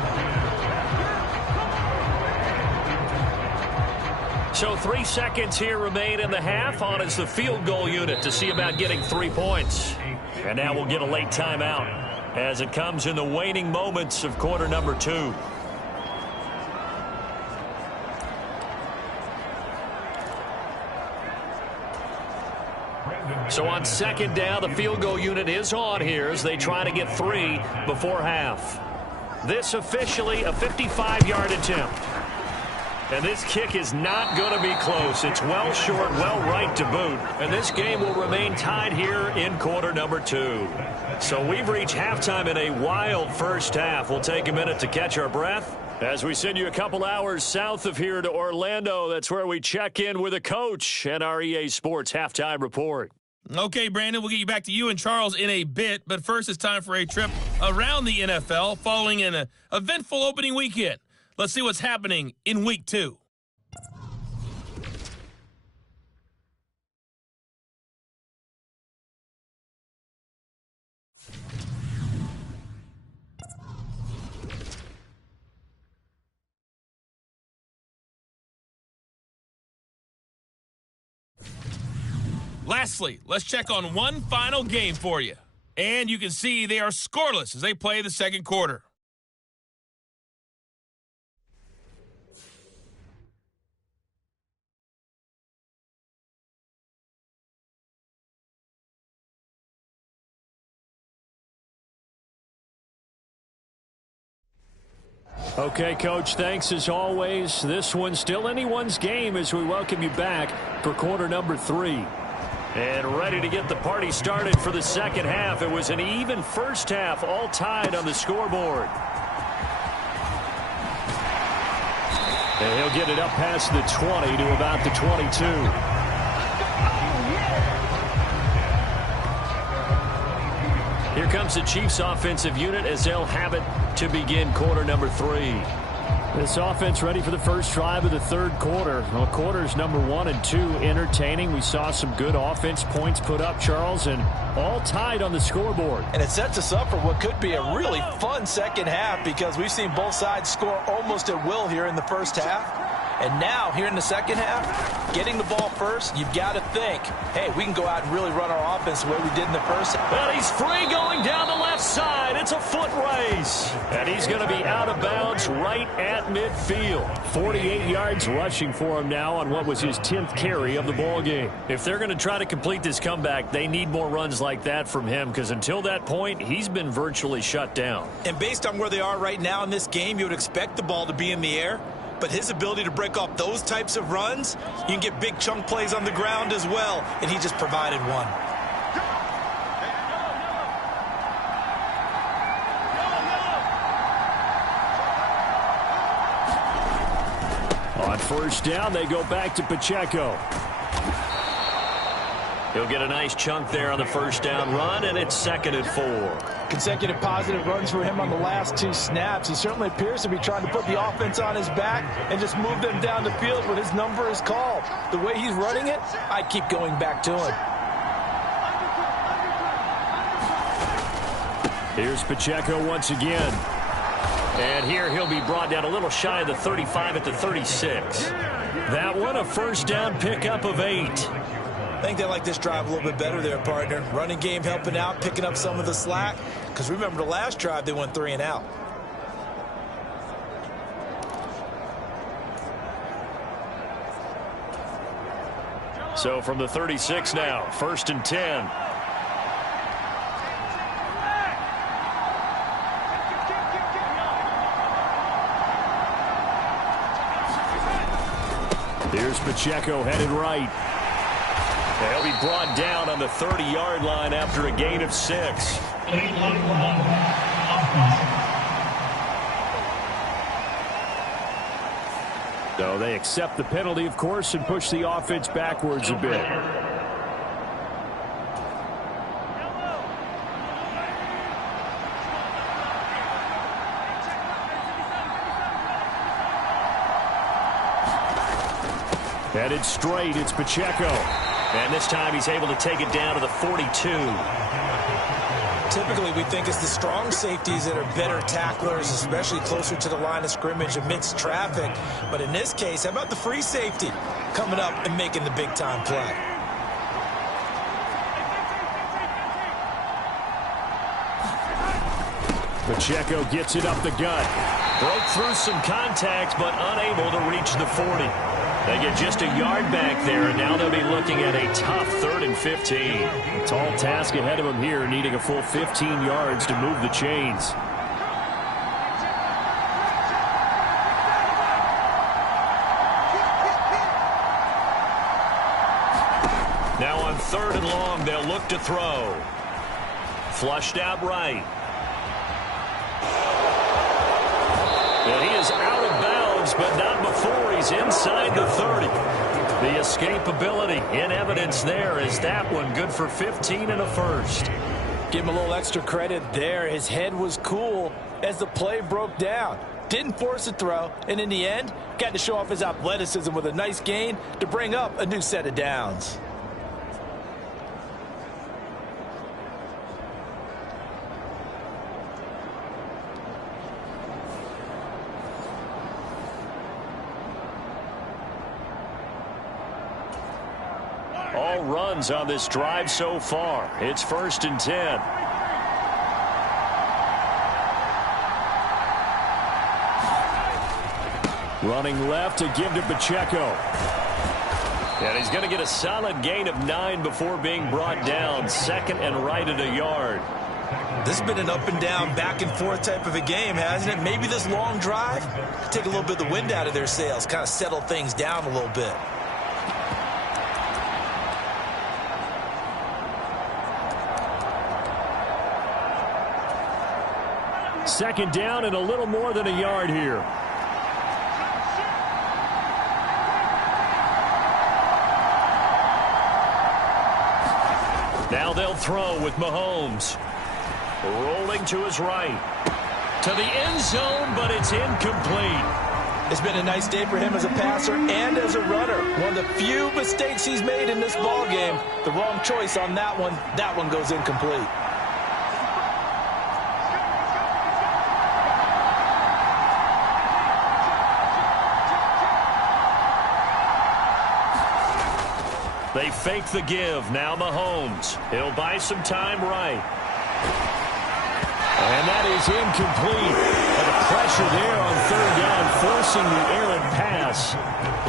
So 3 seconds here remain in the half. On is the field goal unit to see about getting 3 points. And now we'll get a late timeout as it comes in the waning moments of quarter number 2. So on 2nd down, the field goal unit is on here as they try to get 3 before half. This officially a 55-yard attempt. And this kick is not going to be close. It's well short, well right to boot. And this game will remain tied here in quarter number 2. So we've reached halftime in a wild first half. We'll take a minute to catch our breath as we send you a couple hours south of here to Orlando. That's where we check in with a coach and our EA Sports halftime report. Okay, Brandon, we'll get you back to you and Charles in a bit. But first, it's time for a trip around the NFL following an eventful opening weekend. Let's see what's happening in Week 2. Lastly, let's check on one final game for you. And you can see they are scoreless as they play the second quarter. Okay, Coach, thanks as always. This one's still anyone's game as we welcome you back for quarter number 3. And ready to get the party started for the second half. It was an even first half, all tied on the scoreboard. And he'll get it up past the 20 to about the 22. Here comes the Chiefs offensive unit as they'll have it to begin quarter number 3. This offense ready for the first drive of the third quarter. Well, quarters number 1 and 2 entertaining. We saw some good offense points put up, Charles, and all tied on the scoreboard. And it sets us up for what could be a really fun second half because we've seen both sides score almost at will here in the first half. And now, here in the second half, getting the ball first, you've got to think, hey, we can go out and really run our offense the way we did in the first half. Well, he's free going down the left side. It's a foot race. And he's going to be out of bounds right at midfield. 48 yards rushing for him now on what was his 10th carry of the ball game. If they're going to try to complete this comeback, they need more runs like that from him because until that point, he's been virtually shut down. And based on where they are right now in this game, you would expect the ball to be in the air. But his ability to break off those types of runs, you can get big chunk plays on the ground as well, and he just provided one. On first down, they go back to Pacheco. He'll get a nice chunk there on the first down run, and it's 2nd and 4. Consecutive positive runs for him on the last 2 snaps. He certainly appears to be trying to put the offense on his back and just move them down the field when his number is called. The way he's running it, I keep going back to him. Here's Pacheco once again. And here he'll be brought down a little shy of the 35 at the 36. That one, a first down pickup of 8. I think they like this drive a little bit better there, partner. Running game helping out, picking up some of the slack. Because remember the last drive, they went 3 and out. So from the 36 now, 1st and 10. Here's Pacheco headed right. He'll be brought down on the 30-yard line after a gain of 6. So they accept the penalty, of course, and push the offense backwards a bit. Headed straight, it's Pacheco. And this time he's able to take it down to the 42. Typically, we think it's the strong safeties that are better tacklers, especially closer to the line of scrimmage amidst traffic. But in this case, how about the free safety coming up and making the big-time play? Pacheco gets it up the gut. Broke through some contact, but unable to reach the 40. They get just a yard back there, and now they'll be looking at a tough 3rd and 15. A tall task ahead of them here, needing a full 15 yards to move the chains. Now on 3rd and long, they'll look to throw. Flushed out right. And he is out of bounds, but not before he's inside the 30. The escapability in evidence there is that one good for 15 and a first. Give him a little extra credit there. His head was cool as the play broke down. Didn't force a throw, and in the end, got to show off his athleticism with a nice gain to bring up a new set of downs. All runs on this drive so far. It's 1st and 10. Running left to give to Pacheco. And he's going to get a solid gain of 9 before being brought down. 2nd and right at a yard. This has been an up and down, back and forth type of a game, hasn't it? Maybe this long drive, take a little bit of the wind out of their sails, kind of settle things down a little bit. Second down and a little more than a yard here. Now they'll throw with Mahomes. Rolling to his right. To the end zone, but it's incomplete. It's been a nice day for him as a passer and as a runner. One of the few mistakes he's made in this ball game. The wrong choice on that one. That one goes incomplete. They fake the give. Now Mahomes. He'll buy some time right. And that is incomplete. And the pressure there on 3rd down, forcing the errant pass.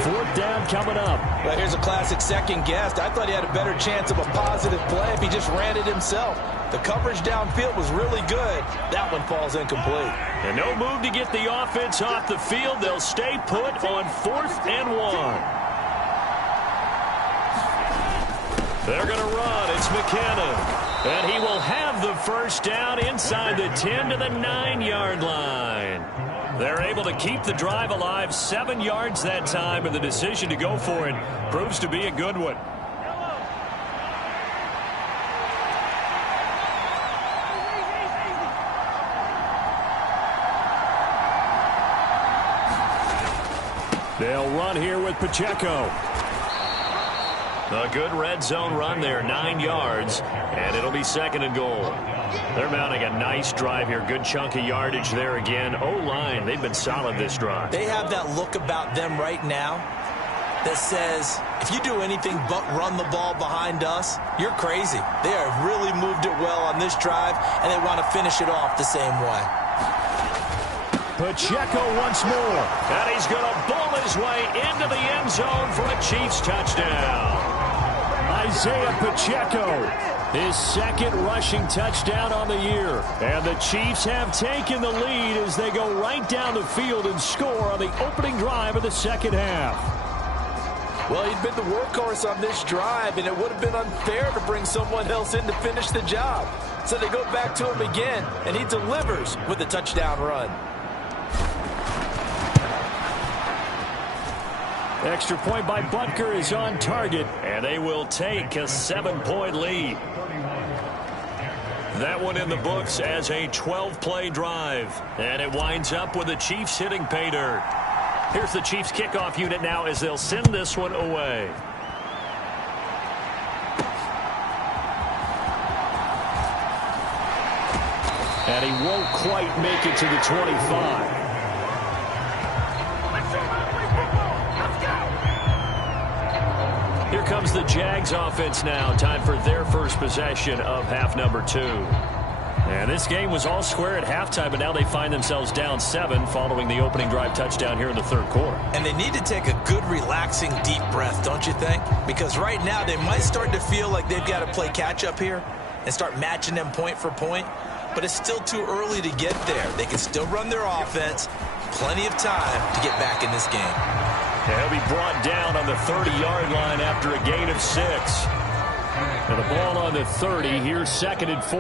4th down coming up. Well, here's a classic second guess. I thought he had a better chance of a positive play if he just ran it himself. The coverage downfield was really good. That one falls incomplete. And no move to get the offense off the field. They'll stay put on 4th and 1. They're going to run. It's McKinnon. And he will have the first down inside the 10 to the 9-yard line. They're able to keep the drive alive, 7 yards that time, and the decision to go for it proves to be a good one. They'll run here with Pacheco. A good red zone run there, 9 yards, and it'll be 2nd and goal. They're mounting a nice drive here. Good chunk of yardage there again. O-line, they've been solid this drive. They have that look about them right now that says, if you do anything but run the ball behind us, you're crazy. They have really moved it well on this drive, and they want to finish it off the same way. Pacheco once more, and he's going to bowl his way into the end zone for a Chiefs touchdown. Isaiah Pacheco, his 2nd rushing touchdown on the year. And the Chiefs have taken the lead as they go right down the field and score on the opening drive of the 2nd half. Well, he'd been the workhorse on this drive, and it would have been unfair to bring someone else in to finish the job. So they go back to him again, and he delivers with a touchdown run. Extra point by Butker is on target, and they will take a 7-point lead. That one in the books as a 12-play drive, and it winds up with the Chiefs hitting pay dirt. Here's the Chiefs kickoff unit now as they'll send this one away. And he won't quite make it to the 25. Here comes the Jags offense now. Time for their first possession of half number 2. And this game was all square at halftime, but now they find themselves down 7 following the opening drive touchdown here in the 3rd quarter. And they need to take a good, relaxing, deep breath, don't you think? Because right now they might start to feel like they've got to play catch-up here and start matching them point for point. But it's still too early to get there. They can still run their offense. Plenty of time to get back in this game. He'll be brought down on the 30-yard line after a gain of 6. And the ball on the 30. Here's 2nd and 4.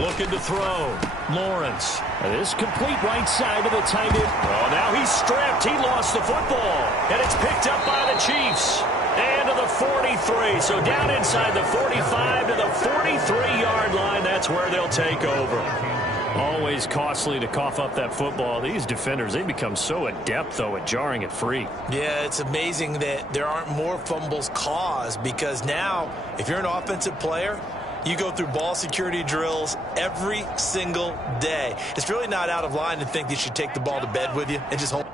Looking to throw. Lawrence. This complete right side of the tight end. Oh, now he's stripped. He lost the football. And it's picked up by the Chiefs. And to the 43. So down inside the 45 to the 43-yard line. That's where they'll take over. Always costly to cough up that football. These defenders, they become so adept, though, at jarring it free. Yeah, it's amazing that there aren't more fumbles caused because now, if you're an offensive player, you go through ball security drills every single day. It's really not out of line to think that you should take the ball to bed with you and just hold.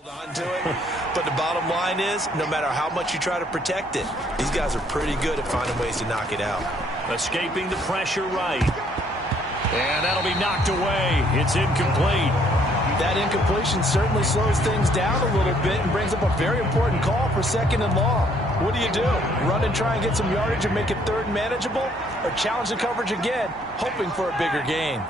Onto it. But the bottom line is, no matter how much you try to protect it, these guys are pretty good at finding ways to knock it out. Escaping the pressure right. And that'll be knocked away. It's incomplete. That incompletion certainly slows things down a little bit and brings up a very important call for 2nd and long. What do? Run and try and get some yardage and make it 3rd and manageable? Or challenge the coverage again, hoping for a bigger gain?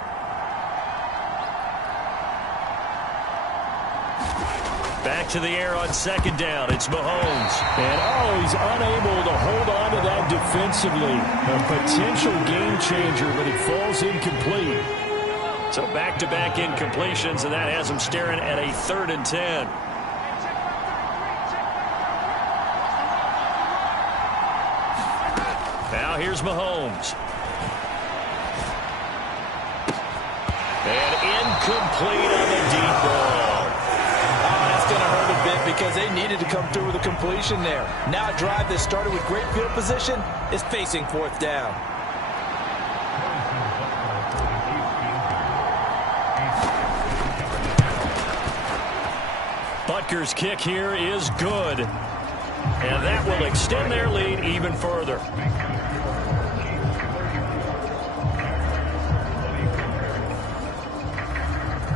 Back to the air on 2nd down. It's Mahomes. And, he's unable to hold on to that defensively. A potential game changer, but it falls incomplete. So back-to-back incompletions, and that has him staring at a 3rd and 10. Now here's Mahomes. And incomplete on the deep ball. Going to hurt a bit because they needed to come through with a completion there. Now a drive that started with great field position is facing 4th down. Butker's kick here is good. And that will extend their lead even further.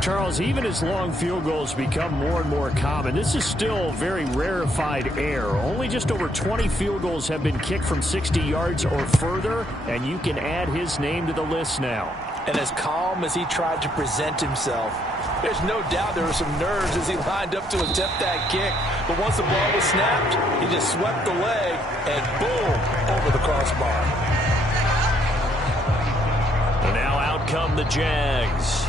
Charles, even as long field goals become more and more common, this is still very rarefied air. Only just over 20 field goals have been kicked from 60 yards or further, and you can add his name to the list now. And as calm as he tried to present himself, there's no doubt there were some nerves as he lined up to attempt that kick. But once the ball was snapped, he just swept the leg and boom, over the crossbar. And now out come the Jags.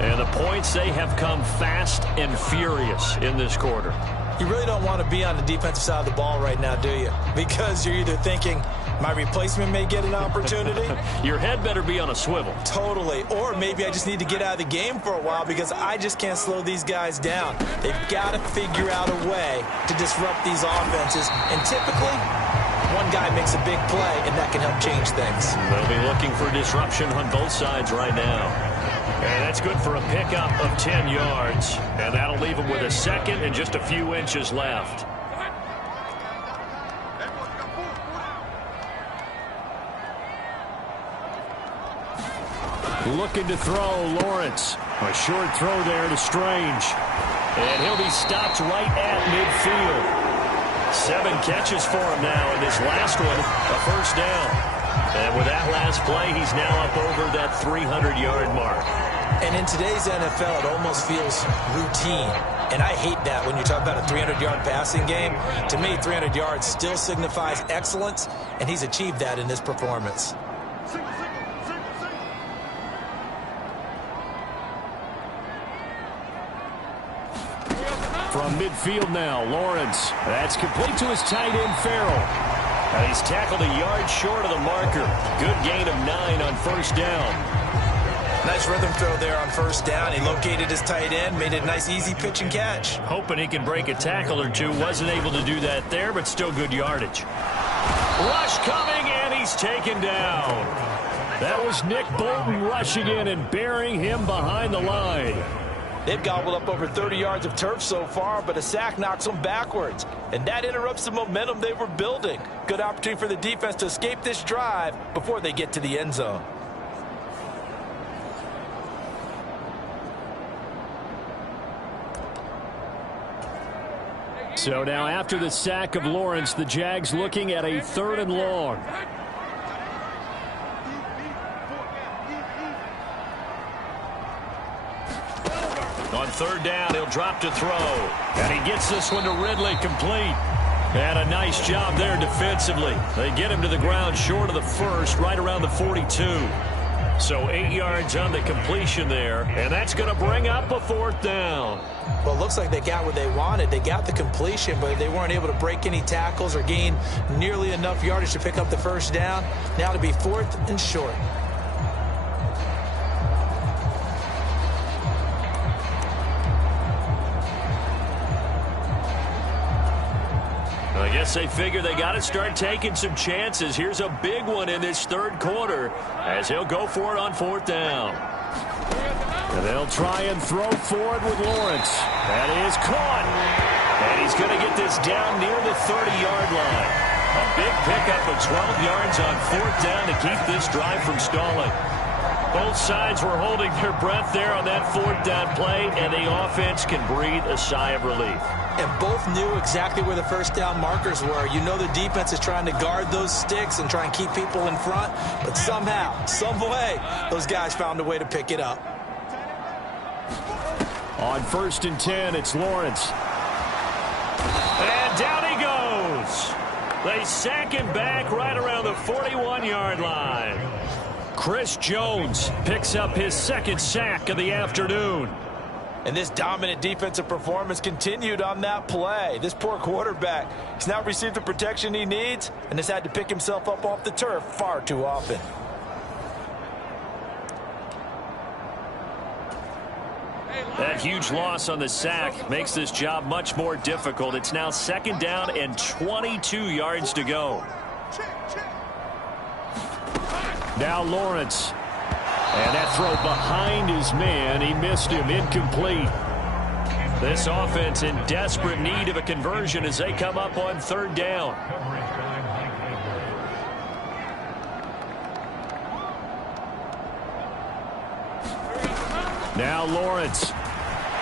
And the points, they have come fast and furious in this quarter. You really don't want to be on the defensive side of the ball right now, do you? Because you're either thinking, my replacement may get an opportunity. Your head better be on a swivel. Totally. Or maybe I just need to get out of the game for a while because I just can't slow these guys down. They've got to figure out a way to disrupt these offenses. And typically, one guy makes a big play, and that can help change things. They'll be looking for disruption on both sides right now. And that's good for a pickup of 10 yards. And that'll leave them with a second and just a few inches left. Looking to throw, Lawrence. A short throw there to Strange. And he'll be stopped right at midfield. 7 catches for him now, and this last one, a first down. And with that last play, he's now up over that 300-yard mark. And in today's NFL, it almost feels routine. And I hate that when you talk about a 300-yard passing game. To me, 300 yards still signifies excellence, and he's achieved that in this performance. From midfield now, Lawrence. That's complete to his tight end, Farrell. And he's tackled a yard short of the marker. Good gain of 9 on first down. Nice rhythm throw there on first down. He located his tight end, made it a nice easy pitch and catch. Hoping he can break a tackle or two. Wasn't able to do that there, but still good yardage. Rush coming, and he's taken down. That was Nick Bolton rushing in and burying him behind the line. They've gobbled up over 30 yards of turf so far, but a sack knocks them backwards. And that interrupts the momentum they were building. Good opportunity for the defense to escape this drive before they get to the end zone. So now after the sack of Lawrence, the Jags looking at a 3rd and long. On 3rd down, he'll drop to throw. And he gets this one to Ridley, complete. And a nice job there defensively. They get him to the ground short of the first, right around the 42. So 8 yards on the completion there. And that's going to bring up a 4th down. Well, it looks like they got what they wanted. They got the completion, but they weren't able to break any tackles or gain nearly enough yardage to pick up the first down. Now to be 4th and short. I guess they figure they got to start taking some chances. Here's a big one in this 3rd quarter as he'll go for it on 4th down. And they'll try and throw forward with Lawrence. That is caught. And he's going to get this down near the 30-yard line. A big pickup of 12 yards on 4th down to keep this drive from stalling. Both sides were holding their breath there on that 4th down play, and the offense can breathe a sigh of relief. And both knew exactly where the first down markers were. You know the defense is trying to guard those sticks and try and keep people in front, but somehow, some way, those guys found a way to pick it up. On 1st and 10, it's Lawrence. And down he goes. They sack him back right around the 41-yard line. Chris Jones picks up his 2nd sack of the afternoon. And this dominant defensive performance continued on that play. This poor quarterback has now received the protection he needs and has had to pick himself up off the turf far too often. That huge loss on the sack makes this job much more difficult. It's now 2nd down and 22 yards to go. Now Lawrence. And that throw behind his man. He missed him. Incomplete. This offense in desperate need of a conversion as they come up on 3rd down. Now Lawrence.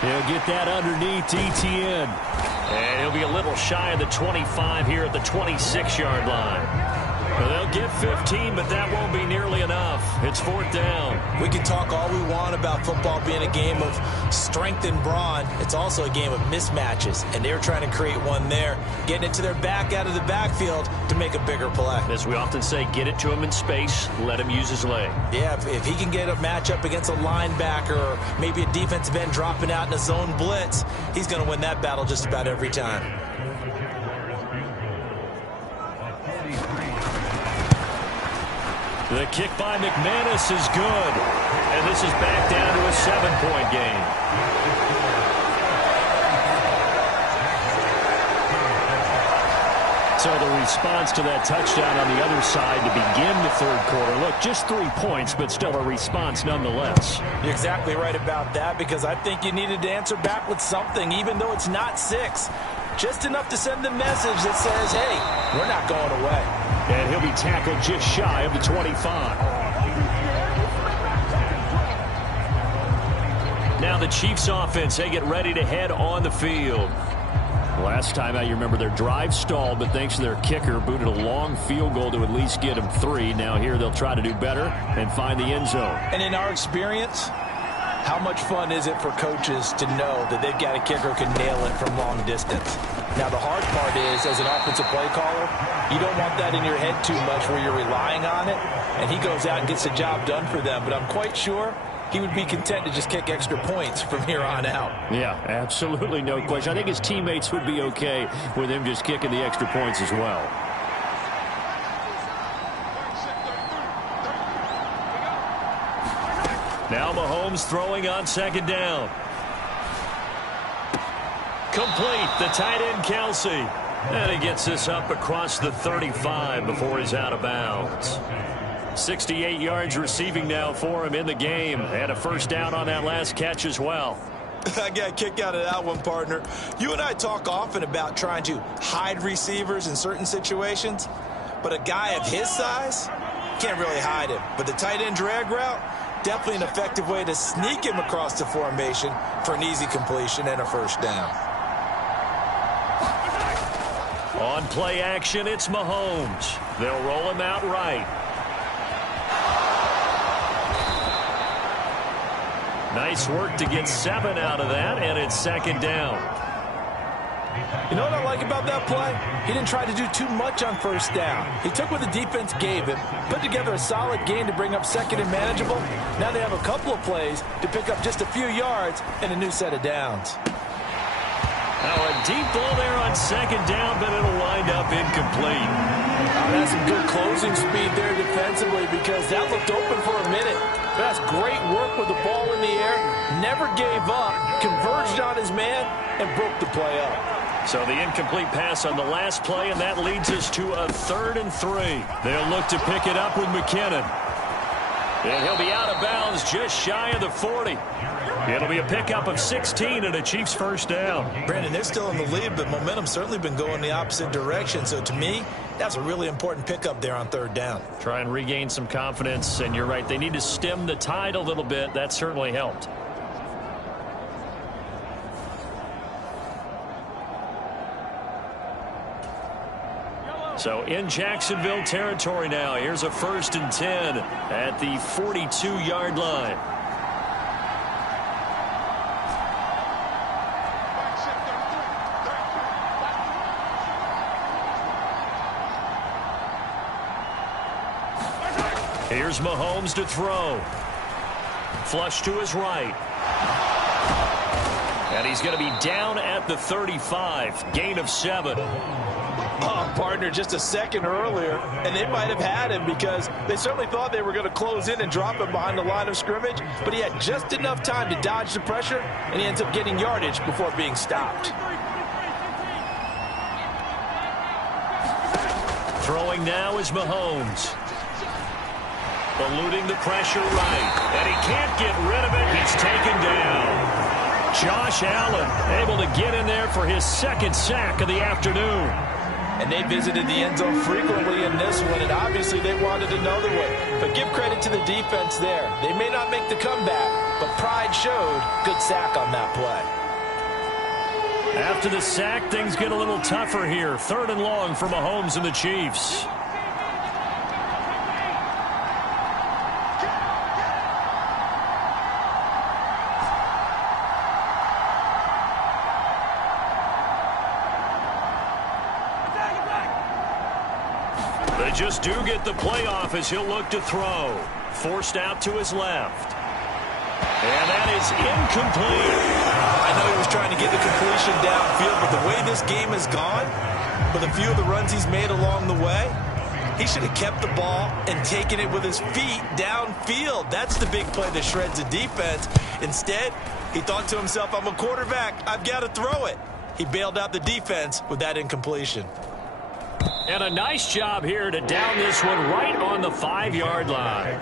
He'll get that underneath Etienne. And he'll be a little shy of the 25 here at the 26-yard line. Well, they'll get 15, but that won't be nearly enough. It's 4th down. We can talk all we want about football being a game of strength and brawn. It's also a game of mismatches, and they're trying to create one there, getting it to their back out of the backfield to make a bigger play. As we often say, get it to him in space, let him use his leg. Yeah, if he can get a matchup against a linebacker or maybe a defensive end dropping out in a zone blitz, he's going to win that battle just about every time. The kick by McManus is good. And this is back down to a 7-point game. So the response to that touchdown on the other side to begin the 3rd quarter. Look, just 3 points, but still a response nonetheless. You're exactly right about that, because I think you needed to answer back with something, even though it's not 6. Just enough to send the message that says, hey, we're not going away. And he'll be tackled just shy of the 25. Now the Chiefs offense, they get ready to head on the field. Last time out, you remember their drive stalled, but thanks to their kicker, booted a long field goal to at least get them 3. Now here they'll try to do better and find the end zone. And in our experience, how much fun is it for coaches to know that they've got a kicker who can nail it from long distance? Now, the hard part is, as an offensive play caller, you don't want that in your head too much where you're relying on it, and he goes out and gets the job done for them. But I'm quite sure he would be content to just kick extra points from here on out. Yeah, absolutely no question. I think his teammates would be okay with him just kicking the extra points as well. Now Mahomes throwing on 2nd down. Complete, the tight end Kelsey. And he gets this up across the 35 before he's out of bounds. 68 yards receiving now for him in the game. And a 1st down on that last catch as well. I got a kick out of that one, partner. You and I talk often about trying to hide receivers in certain situations, but a guy of his size can't really hide him. But the tight end drag route, definitely an effective way to sneak him across the formation for an easy completion and a 1st down. On play action, it's Mahomes. They'll roll him out right. Nice work to get 7 out of that, and it's 2nd down. You know what I like about that play? He didn't try to do too much on 1st down. He took what the defense gave him, put together a solid game to bring up 2nd and manageable. Now they have a couple of plays to pick up just a few yards and a new set of downs. Now a deep ball there on 2nd down, but it'll wind up incomplete. That's some good closing speed there defensively, because that looked open for a minute. That's great work with the ball in the air. Never gave up, converged on his man, and broke the play up. So the incomplete pass on the last play, and that leads us to a 3rd and 3. They'll look to pick it up with McKinnon. And he'll be out of bounds just shy of the 40. It'll be a pickup of 16 and a Chiefs 1st down. Brandon, they're still in the lead, but momentum's certainly been going the opposite direction. So to me, that's a really important pickup there on 3rd down. Try and regain some confidence, and you're right. They need to stem the tide a little bit. That certainly helped. So in Jacksonville territory now. Here's a 1st and 10 at the 42-yard line. Here's Mahomes to throw. Flush to his right. And he's going to be down at the 35. Gain of 7. Oh, partner, just a second earlier, and they might have had him, because they certainly thought they were going to close in and drop him behind the line of scrimmage, but he had just enough time to dodge the pressure, and he ends up getting yardage before being stopped. Throwing now is Mahomes. Eluding the pressure right. And he can't get rid of it. He's taken down. Josh Allen able to get in there for his 2nd sack of the afternoon. And they visited the end zone frequently in this one, and obviously they wanted another one. But give credit to the defense there. They may not make the comeback, but pride showed. Good sack on that play. After the sack, things get a little tougher here. 3rd and long for Mahomes and the Chiefs. They just do get the playoff as he'll look to throw. Forced out to his left. And that is incomplete. I know he was trying to get the completion downfield, but the way this game has gone, with a few of the runs he's made along the way, he should have kept the ball and taken it with his feet downfield. That's the big play that shreds the defense. Instead, he thought to himself, I'm a quarterback, I've got to throw it. He bailed out the defense with that incompletion. And a nice job here to down this one right on the 5-yard line.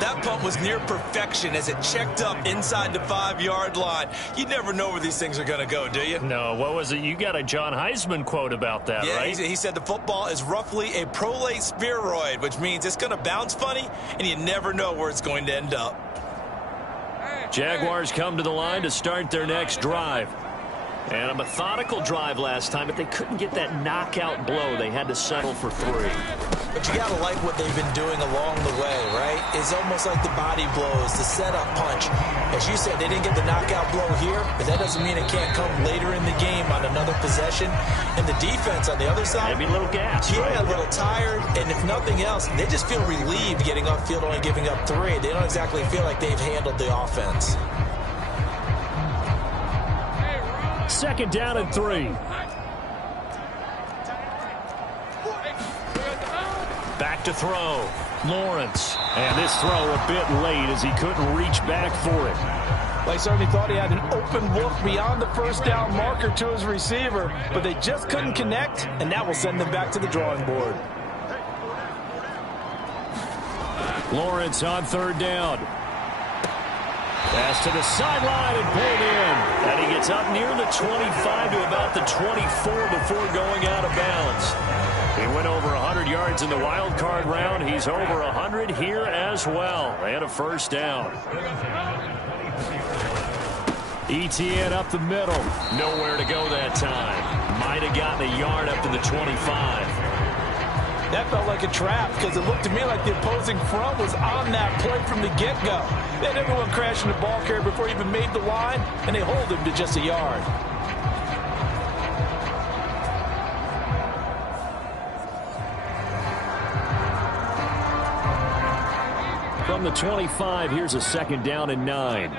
That punt was near perfection as it checked up inside the 5-yard line. You never know where these things are going to go, do you? No, what was it? You got a John Heisman quote about that, right? He said the football is roughly a prolate spheroid, which means it's going to bounce funny, and you never know where it's going to end up. Jaguars come to the line to start their next drive. And a methodical drive last time, but they couldn't get that knockout blow. They had to settle for 3. But you got to like what they've been doing along the way, right? It's almost like the body blows, the setup punch. As you said, they didn't get the knockout blow here, but that doesn't mean it can't come later in the game on another possession. And the defense on the other side, maybe a little gas, yeah, right? A little tired. And if nothing else, they just feel relieved getting upfield, only giving up 3. They don't exactly feel like they've handled the offense. 2nd down and 3. Back to throw. Lawrence. And this throw a bit late as he couldn't reach back for it. They certainly thought he had an open look beyond the 1st down marker to his receiver, but they just couldn't connect, and that will send them back to the drawing board. Lawrence on 3rd down. Pass to the sideline and pulled in. And he gets up near the 25 to about the 24 before going out of bounds. He went over 100 yards in the wild card round. He's over 100 here as well. And a 1st down. ETN up the middle. Nowhere to go that time. Might have gotten a yard up to the 25. That felt like a trap because it looked to me like the opposing front was on that play from the get-go. They had everyone crashing the ball carrier before he even made the line, and they hold him to just a yard. From the 25, here's a 2nd down and 9.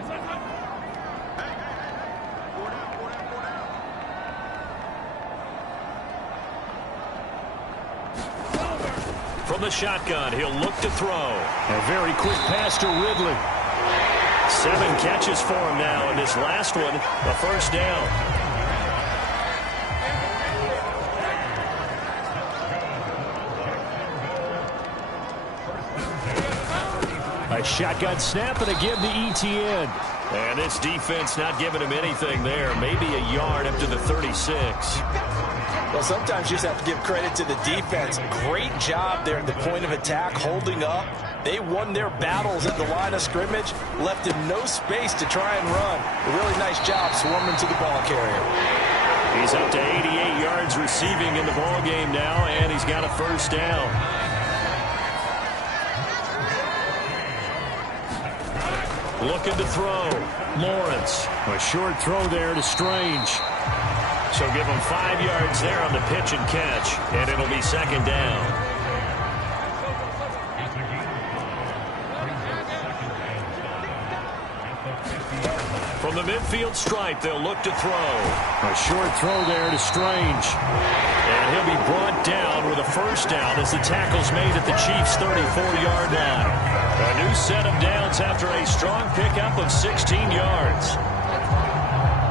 From the shotgun, he'll look to throw. A very quick pass to Ridley. 7 catches for him now, and this last one, a 1st down. A shotgun snap and a give to ETN. And this defense not giving him anything there. Maybe a yard up to the 36. Well, sometimes you just have to give credit to the defense. Great job there at the point of attack, holding up. They won their battles at the line of scrimmage, left him no space to try and run. A really nice job swarming to the ball carrier. He's up to 88 yards receiving in the ball game now, and he's got a 1st down. Looking to throw. Lawrence. A short throw there to Strange. So give him 5 yards there on the pitch and catch, and it'll be 2nd down. From the midfield stripe, they'll look to throw. A short throw there to Strange. And he'll be brought down with a 1st down as the tackle's made at the Chiefs' 34-yard line. A new set of downs after a strong pickup of 16 yards.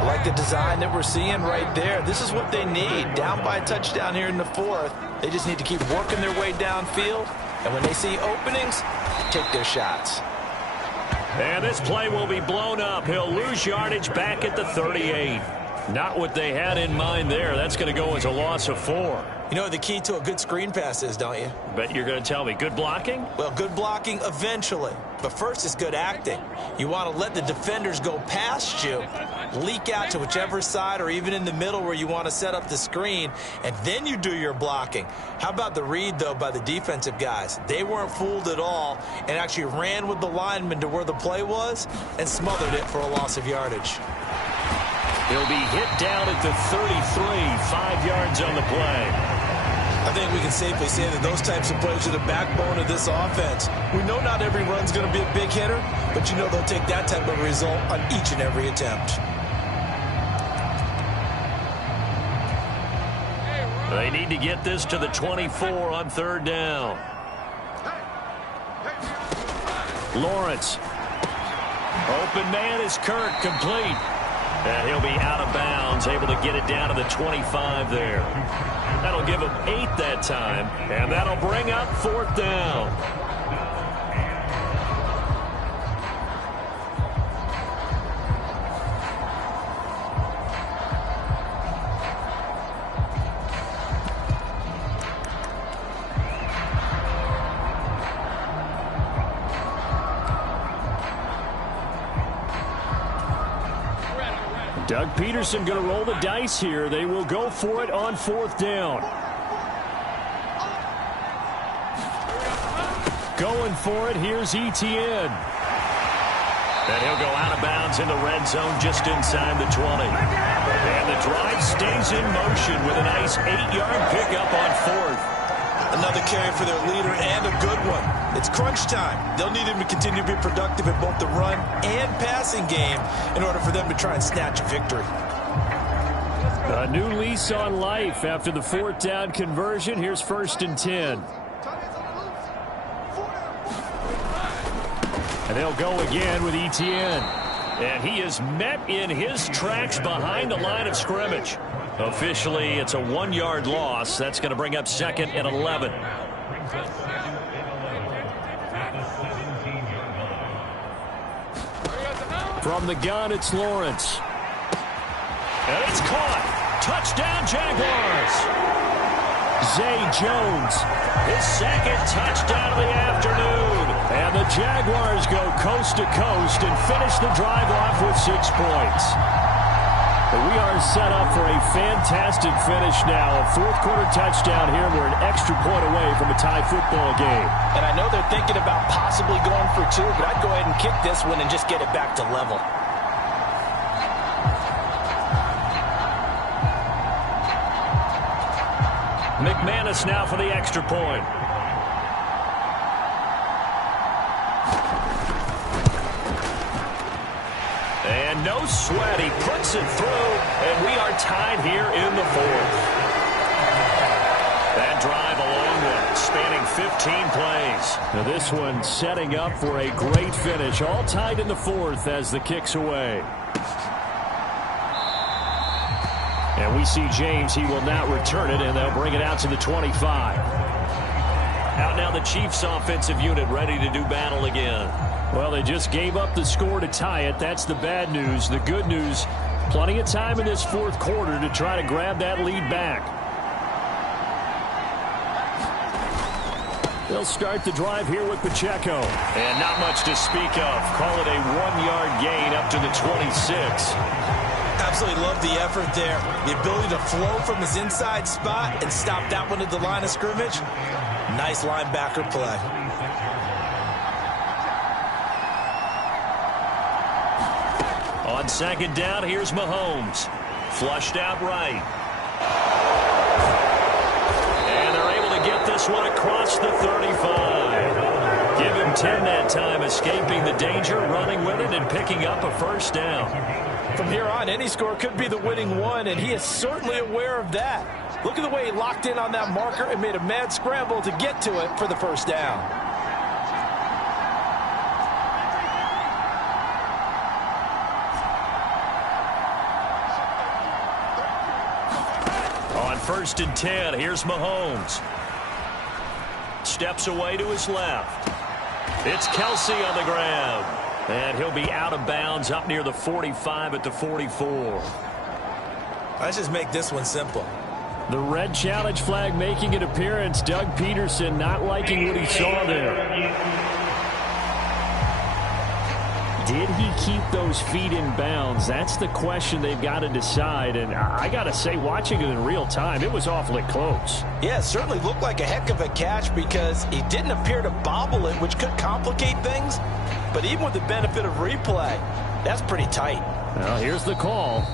I like the design that we're seeing right there. This is what they need. Down by a touchdown here in the 4th. They just need to keep working their way downfield. And when they see openings, take their shots. And this play will be blown up. He'll lose yardage back at the 38. Not what they had in mind there. That's going to go as a loss of 4. You know what the key to a good screen pass is, don't you? Bet you're going to tell me. Good blocking? Well, good blocking eventually. But first is good acting. You want to let the defenders go past you, leak out to whichever side or even in the middle where you want to set up the screen, and then you do your blocking. How about the read, though, by the defensive guys? They weren't fooled at all and actually ran with the lineman to where the play was and smothered it for a loss of yardage. He'll be hit down at the 33, 5 yards on the play. I think we can safely say that those types of plays are the backbone of this offense. We know not every run's going to be a big hitter, but you know they'll take that type of result on each and every attempt. They need to get this to the 24 on 3rd down. Lawrence. Open man is Kirk, complete. And he'll be out of bounds, able to get it down to the 25 there. That'll give him 8 that time, and that'll bring up 4th down. Doug Peterson going to roll the dice here. They will go for it on 4th down. Going for it, here's Etienne. And he'll go out of bounds in the red zone just inside the 20. And the drive stays in motion with a nice 8-yard pickup on 4th. Another carry for their leader and a good one. It's crunch time. They'll need him to continue to be productive in both the run and passing game in order for them to try and snatch a victory. A new lease on life after the 4th down conversion. Here's 1st and 10. And they'll go again with Etienne. And he is met in his tracks behind the line of scrimmage. Officially, it's a 1-yard loss. That's going to bring up 2nd and 11. From the gun, it's Lawrence. And it's caught. Touchdown, Jaguars. Zay Jones, his 2nd touchdown of the afternoon. And the Jaguars go coast to coast and finish the drive off with 6 points. We are set up for a fantastic finish now. A 4th-quarter touchdown here. We're an extra point away from a tie football game. And I know they're thinking about possibly going for 2, but I'd go ahead and kick this one and just get it back to level. McManus now for the extra point. And no sweat. He puts it through, and we are tied here in the 4th. That drive a long one, spanning 15 plays. Now this one setting up for a great finish. All tied in the 4th as the kick's away. And we see James. He will not return it, and they'll bring it out to the 25. Out now the Chiefs offensive unit ready to do battle again. Well, they just gave up the score to tie it. That's the bad news. The good news, plenty of time in this 4th quarter to try to grab that lead back. They'll start the drive here with Pacheco. And not much to speak of. Call it a 1-yard gain up to the 26. Absolutely love the effort there. The ability to flow from his inside spot and stop that one at the line of scrimmage. Nice linebacker play. On 2nd down, here's Mahomes. Flushed out right. And they're able to get this one across the 35. Give him 10 that time, escaping the danger, running with it, and picking up a 1st down. From here on, any score could be the winning one, and he is certainly aware of that. Look at the way he locked in on that marker and made a mad scramble to get to it for the 1st down. On 1st and 10, here's Mahomes. Steps away to his left. It's Kelsey on the ground. And he'll be out of bounds up near the 45 at the 44. Let's just make this one simple. The red challenge flag making an appearance. Doug Peterson not liking what he saw there. Did he keep those feet in bounds? That's the question they've got to decide. And I got to say, watching it in real time, it was awfully close. Yeah, it certainly looked like a heck of a catch because he didn't appear to bobble it, which could complicate things. But even with the benefit of replay, that's pretty tight. Well, here's the call.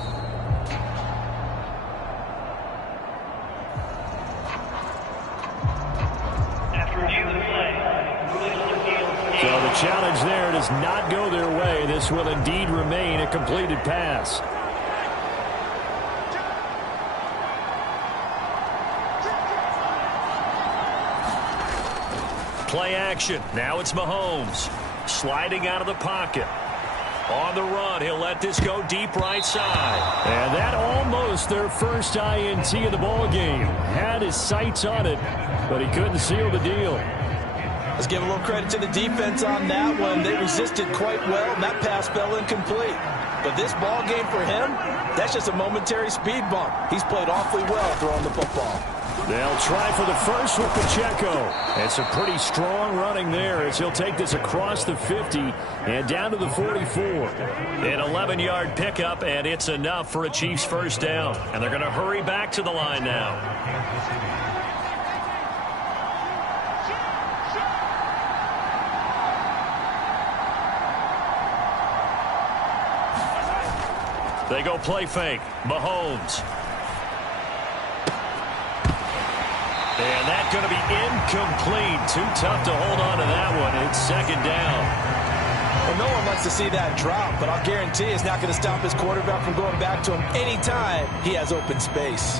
So the challenge there does not go their way. This will indeed remain a completed pass. Play action. Now it's Mahomes. Sliding out of the pocket. On the run, he'll let this go deep right side. And that almost their first INT of the ball game. Had his sights on it, but he couldn't seal the deal. Let's give a little credit to the defense on that one. They resisted quite well, and that pass fell incomplete. But this ball game for him, that's just a momentary speed bump. He's played awfully well throwing the football. They'll try for the first with Pacheco. It's a pretty strong running there as he'll take this across the 50 and down to the 44. An 11-yard pickup, and it's enough for a Chiefs first down. And they're going to hurry back to the line now. They go play fake. Mahomes. And that's going to be incomplete. Too tough to hold on to that one. It's second down. Well, no one wants to see that drop, but I'll guarantee it's not going to stop his quarterback from going back to him anytime he has open space.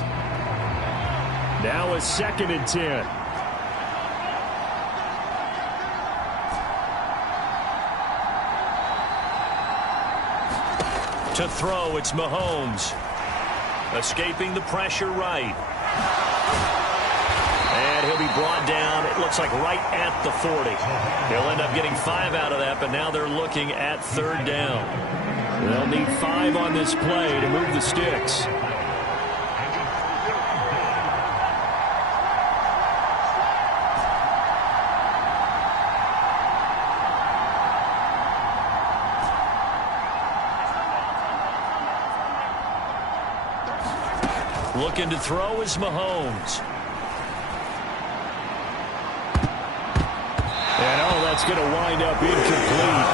Now a 2nd and 10. To throw, it's Mahomes. Escaping the pressure right. And he'll be brought down, it looks like right at the 40. He'll end up getting 5 out of that, but now they're looking at 3rd down. They'll need 5 on this play to move the sticks. Looking to throw is Mahomes. And that's going to wind up incomplete.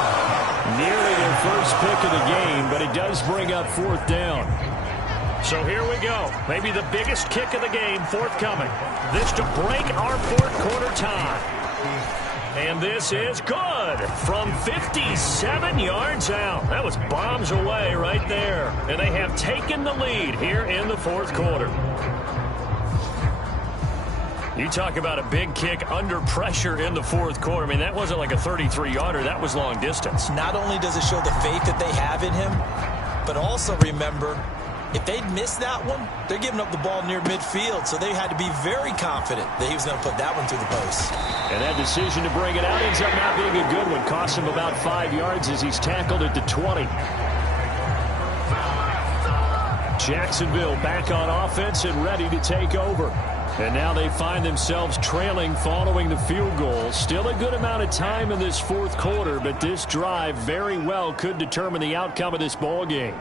Nearly their first pick of the game, but it does bring up 4th down. So here we go. Maybe the biggest kick of the game forthcoming. This to break our 4th quarter tie. And this is good from 57 yards out. That was bombs away right there. And they have taken the lead here in the 4th quarter. You talk about a big kick under pressure in the 4th quarter. I mean, that wasn't like a 33-yarder. That was long distance. Not only does it show the faith that they have in him, but also remember, if they'd missed that one, they're giving up the ball near midfield, so they had to be very confident that he was going to put that one through the post. And that decision to bring it out ends up not being a good one. Cost him about 5 yards as he's tackled at the 20. Jacksonville back on offense and ready to take over. And now they find themselves trailing following the field goal. Still a good amount of time in this 4th quarter, but this drive very well could determine the outcome of this ball game.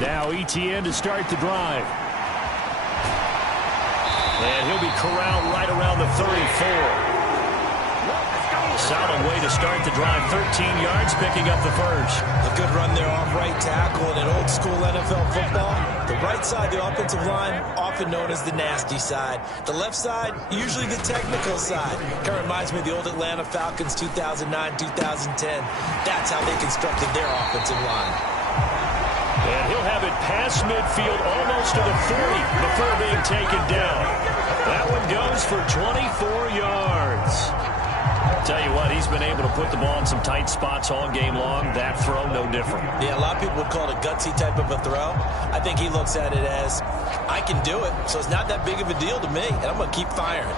Now Etienne to start the drive. And he'll be corralled right around the 34. Solid way to start the drive. 13 yards, picking up the first. A good run there off right tackle. In an old school NFL football, the right side, the offensive line, often known as the nasty side. The left side, usually the technical side. Kind of reminds me of the old Atlanta Falcons 2009, 2010. That's how they constructed their offensive line. And he'll have it past midfield almost to the 40 before being taken down. That one goes for 24 yards. Tell you what, he's been able to put the ball in some tight spots all game long. That throw, no different. Yeah, a lot of people would call it a gutsy type of a throw. I think he looks at it as, I can do it, so it's not that big of a deal to me, and I'm going to keep firing.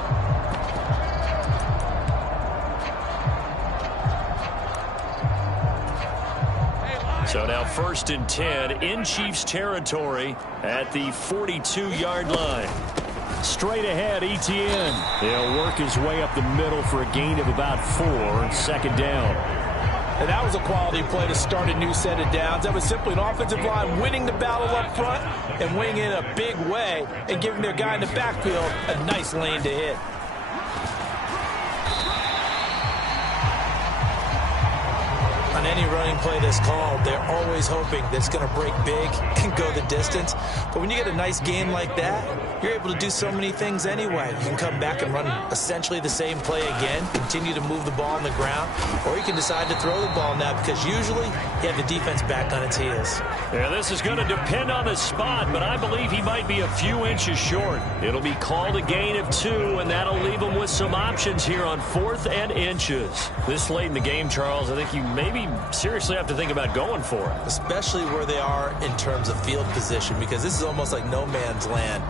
So now 1st and 10 in Chiefs territory at the 42-yard line. Straight ahead, Etienne. He'll work his way up the middle for a gain of about 4. 2nd down. And that was a quality play to start a new set of downs. That was simply an offensive line winning the battle up front and winning in a big way and giving their guy in the backfield a nice lane to hit. On any running play that's called, they're always hoping that it's going to break big and go the distance. But when you get a nice game like that, you're able to do so many things anyway. You can come back and run essentially the same play again, continue to move the ball on the ground, or you can decide to throw the ball now because usually you have the defense back on its heels. Yeah, this is going to depend on the spot, but I believe he might be a few inches short. It'll be called a gain of 2, and that'll leave him with some options here on 4th and inches. This late in the game, Charles, I think you maybe seriously have to think about going for it. Especially where they are in terms of field position, because this is almost like no man's land.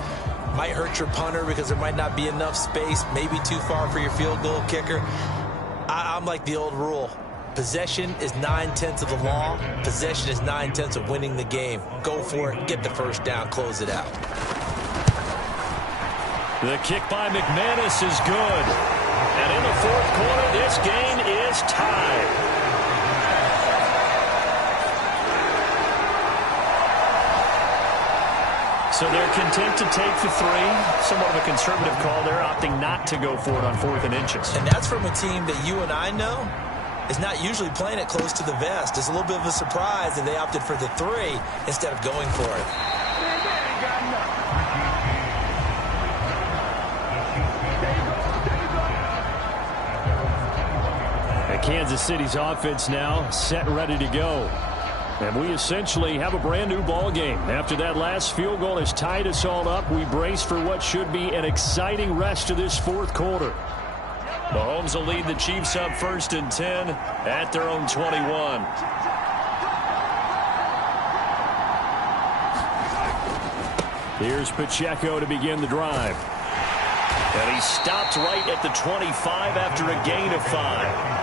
Might hurt your punter because there might not be enough space, maybe too far for your field goal kicker. I'm like the old rule. Possession is 9/10 of the law. Possession is 9/10 of winning the game. Go for it, get the first down, close it out. The kick by McManus is good. And in the 4th quarter, this game is tied. So they're content to take the 3. Somewhat of a conservative call there, opting not to go for it on 4th and inches. And that's from a team that you and I know is not usually playing it close to the vest. It's a little bit of a surprise that they opted for the 3 instead of going for it. And Kansas City's offense now set, ready to go. And we essentially have a brand new ball game. After that last field goal has tied us all up, we brace for what should be an exciting rest of this 4th quarter. Mahomes will lead the Chiefs up 1st and 10 at their own 21. Here's Pacheco to begin the drive. And he stopped right at the 25 after a gain of 5.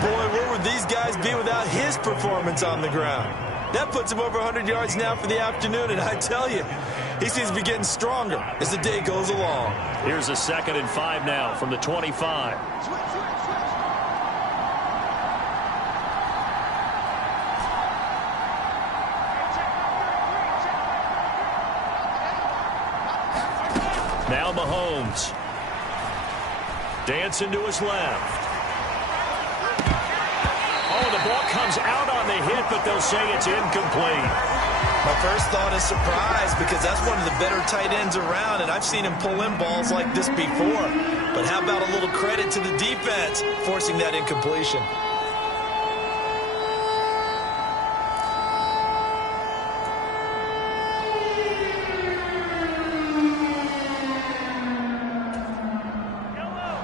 Boy, where would these guys be without his performance on the ground? That puts him over 100 yards now for the afternoon, and I tell you, he seems to be getting stronger as the day goes along. Here's a 2nd and 5 now from the 25. Now Mahomes. Dancing to his left. Oh, the ball comes out on the hit, but they'll say it's incomplete. My first thought is surprise because that's one of the better tight ends around, and I've seen him pull in balls like this before. But how about a little credit to the defense forcing that incompletion?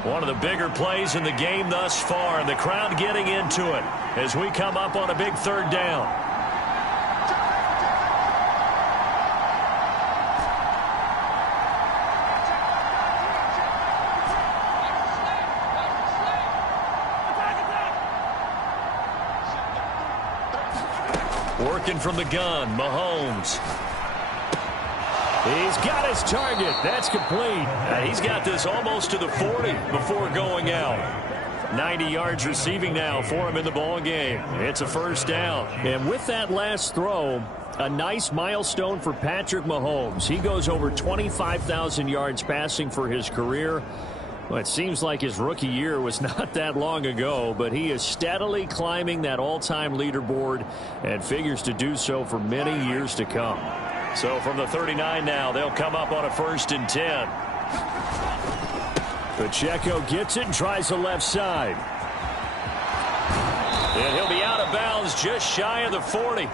One of the bigger plays in the game thus far, and the crowd getting into it as we come up on a big 3rd down. Working from the gun, Mahomes. He's got his target. That's complete. And he's got this almost to the 40 before going out. 90 yards receiving now for him in the ball game. It's a 1st down. And with that last throw, a nice milestone for Patrick Mahomes. He goes over 25,000 yards passing for his career. Well, it seems like his rookie year was not that long ago, but he is steadily climbing that all-time leaderboard and figures to do so for many years to come. So from the 39 now, they'll come up on a 1st and 10. Pacheco gets it and tries the left side. And he'll be out of bounds just shy of the 40.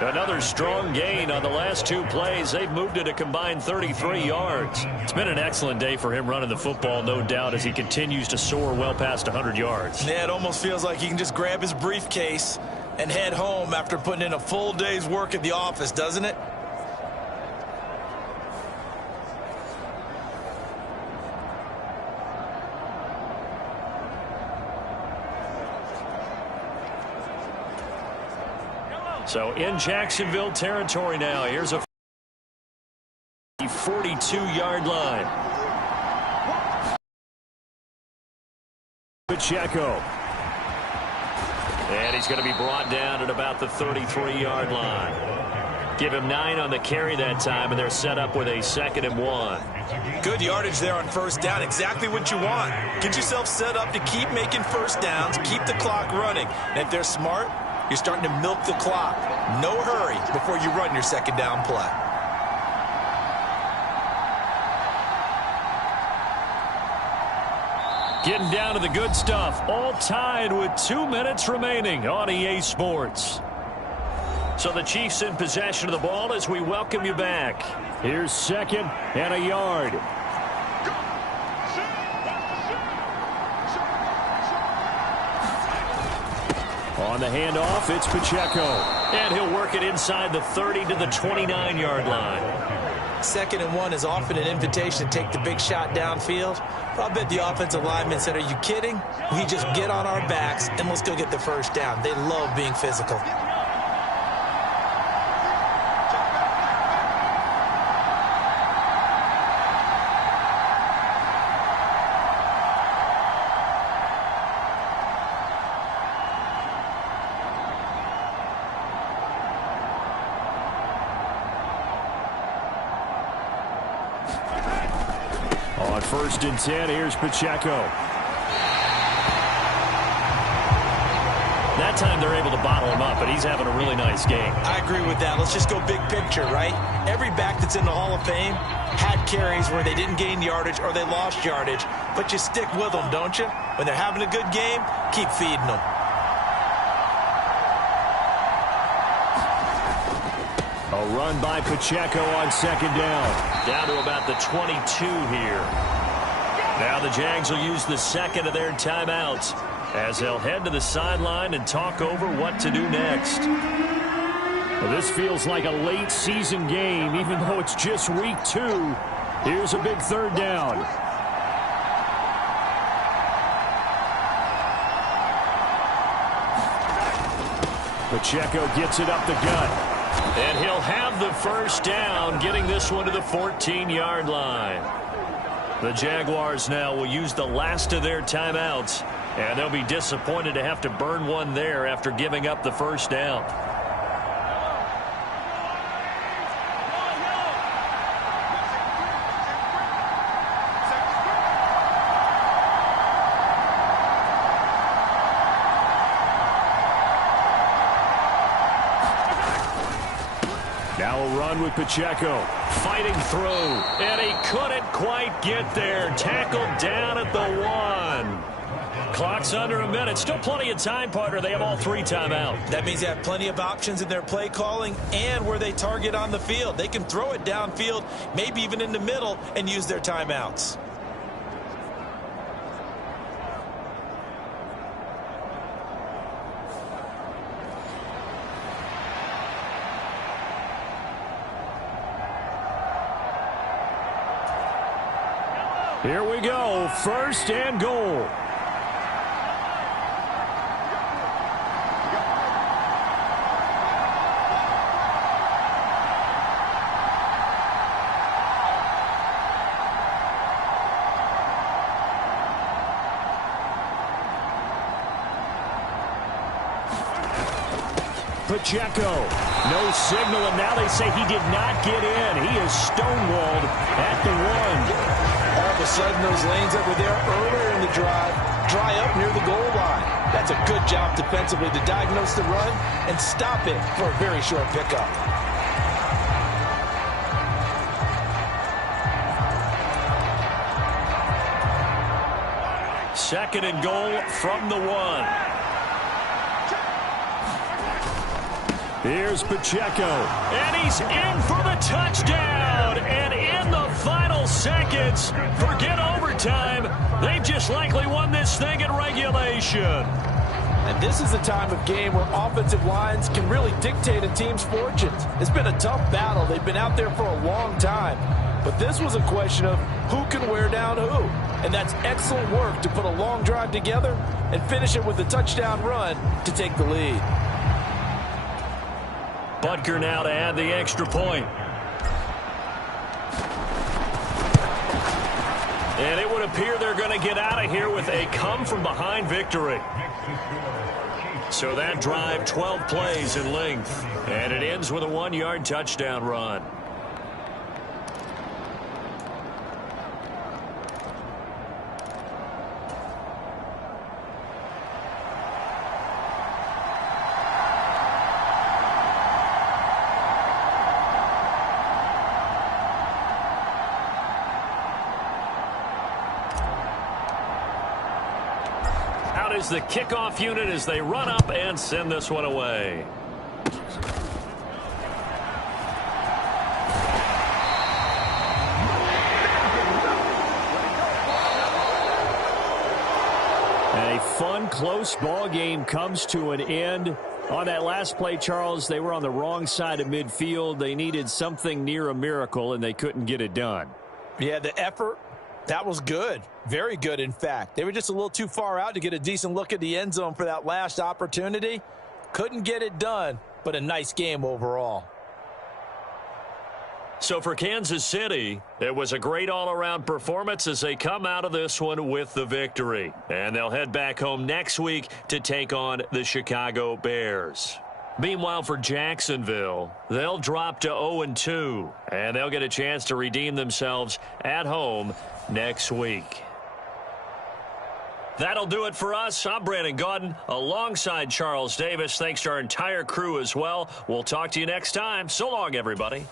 Another strong gain on the last 2 plays. They've moved it a combined 33 yards. It's been an excellent day for him running the football, no doubt, as he continues to soar well past 100 yards. Yeah, it almost feels like he can just grab his briefcase and head home after putting in a full day's work at the office, doesn't it? So in Jacksonville territory now. Here's a 42-yard line. Pacheco. And he's going to be brought down at about the 33-yard line. Give him 9 on the carry that time, and they're set up with a 2nd and 1. Good yardage there on first down. Exactly what you want. Get yourself set up to keep making first downs, keep the clock running. And if they're smart, you're starting to milk the clock. No hurry before you run your 2nd down play. Getting down to the good stuff. All tied with 2 minutes remaining on EA Sports. So the Chiefs in possession of the ball as we welcome you back. Here's 2nd and a yard. On the handoff, it's Pacheco. And he'll work it inside the 30 to the 29-yard line. 2nd and 1 is often an invitation to take the big shot downfield. But I bet the offensive lineman said, are you kidding? We just get on our backs and let's go get the first down. They love being physical. On 1st and 10, here's Pacheco. That time they're able to bottle him up, but he's having a really nice game. I agree with that. Let's just go big picture, right? Every back that's in the Hall of Fame had carries where they didn't gain yardage or they lost yardage, but you stick with them, don't you? When they're having a good game, keep feeding them. A run by Pacheco on 2nd down. Down to about the 22 here. Now the Jags will use the 2nd of their timeouts as they'll head to the sideline and talk over what to do next. Well, this feels like a late season game, even though it's just week 2. Here's a big 3rd down. Pacheco gets it up the gut. And he'll have the first down, getting this one to the 14-yard line. The Jaguars now will use the last of their timeouts, and they'll be disappointed to have to burn one there after giving up the first down. Now a run with Pacheco, fighting through, and he couldn't quite get there. Tackled down at the 1. Clock's under a minute. Still plenty of time, partner. They have all 3 timeouts. That means they have plenty of options in their play calling and where they target on the field. They can throw it downfield, maybe even in the middle, and use their timeouts. Here we go, 1st and goal. Pacheco, no signal, and now they say he did not get in. He is stonewalled at the 1. All of a sudden, those lanes that were there earlier in the drive dry up near the goal line. That's a good job defensively to diagnose the run and stop it for a very short pickup. Second and goal from the 1. Here's Pacheco, and he's in for the touchdown. And in the final seconds, forget overtime, they've just likely won this thing in regulation. And this is a time of game where offensive lines can really dictate a team's fortunes. It's been a tough battle. They've been out there for a long time. But this was a question of who can wear down who. And that's excellent work to put a long drive together and finish it with a touchdown run to take the lead. Butker now to add the extra point. And it would appear they're going to get out of here with a come-from-behind victory. So that drive, 12 plays in length. And it ends with a 1-yard touchdown run. Out is the kickoff unit as they run up and send this one away. A fun, close ball game comes to an end. On that last play, Charles, they were on the wrong side of midfield. They needed something near a miracle, and they couldn't get it done. Yeah, the effort, that was good. Very good, in fact. They were just a little too far out to get a decent look at the end zone for that last opportunity. Couldn't get it done, but a nice game overall. So for Kansas City, it was a great all-around performance as they come out of this one with the victory. And they'll head back home next week to take on the Chicago Bears. Meanwhile, for Jacksonville, they'll drop to 0-2, and they'll get a chance to redeem themselves at home next week. That'll do it for us. I'm Brandon Gaudin alongside Charles Davis. Thanks to our entire crew as well. We'll talk to you next time. So long, everybody.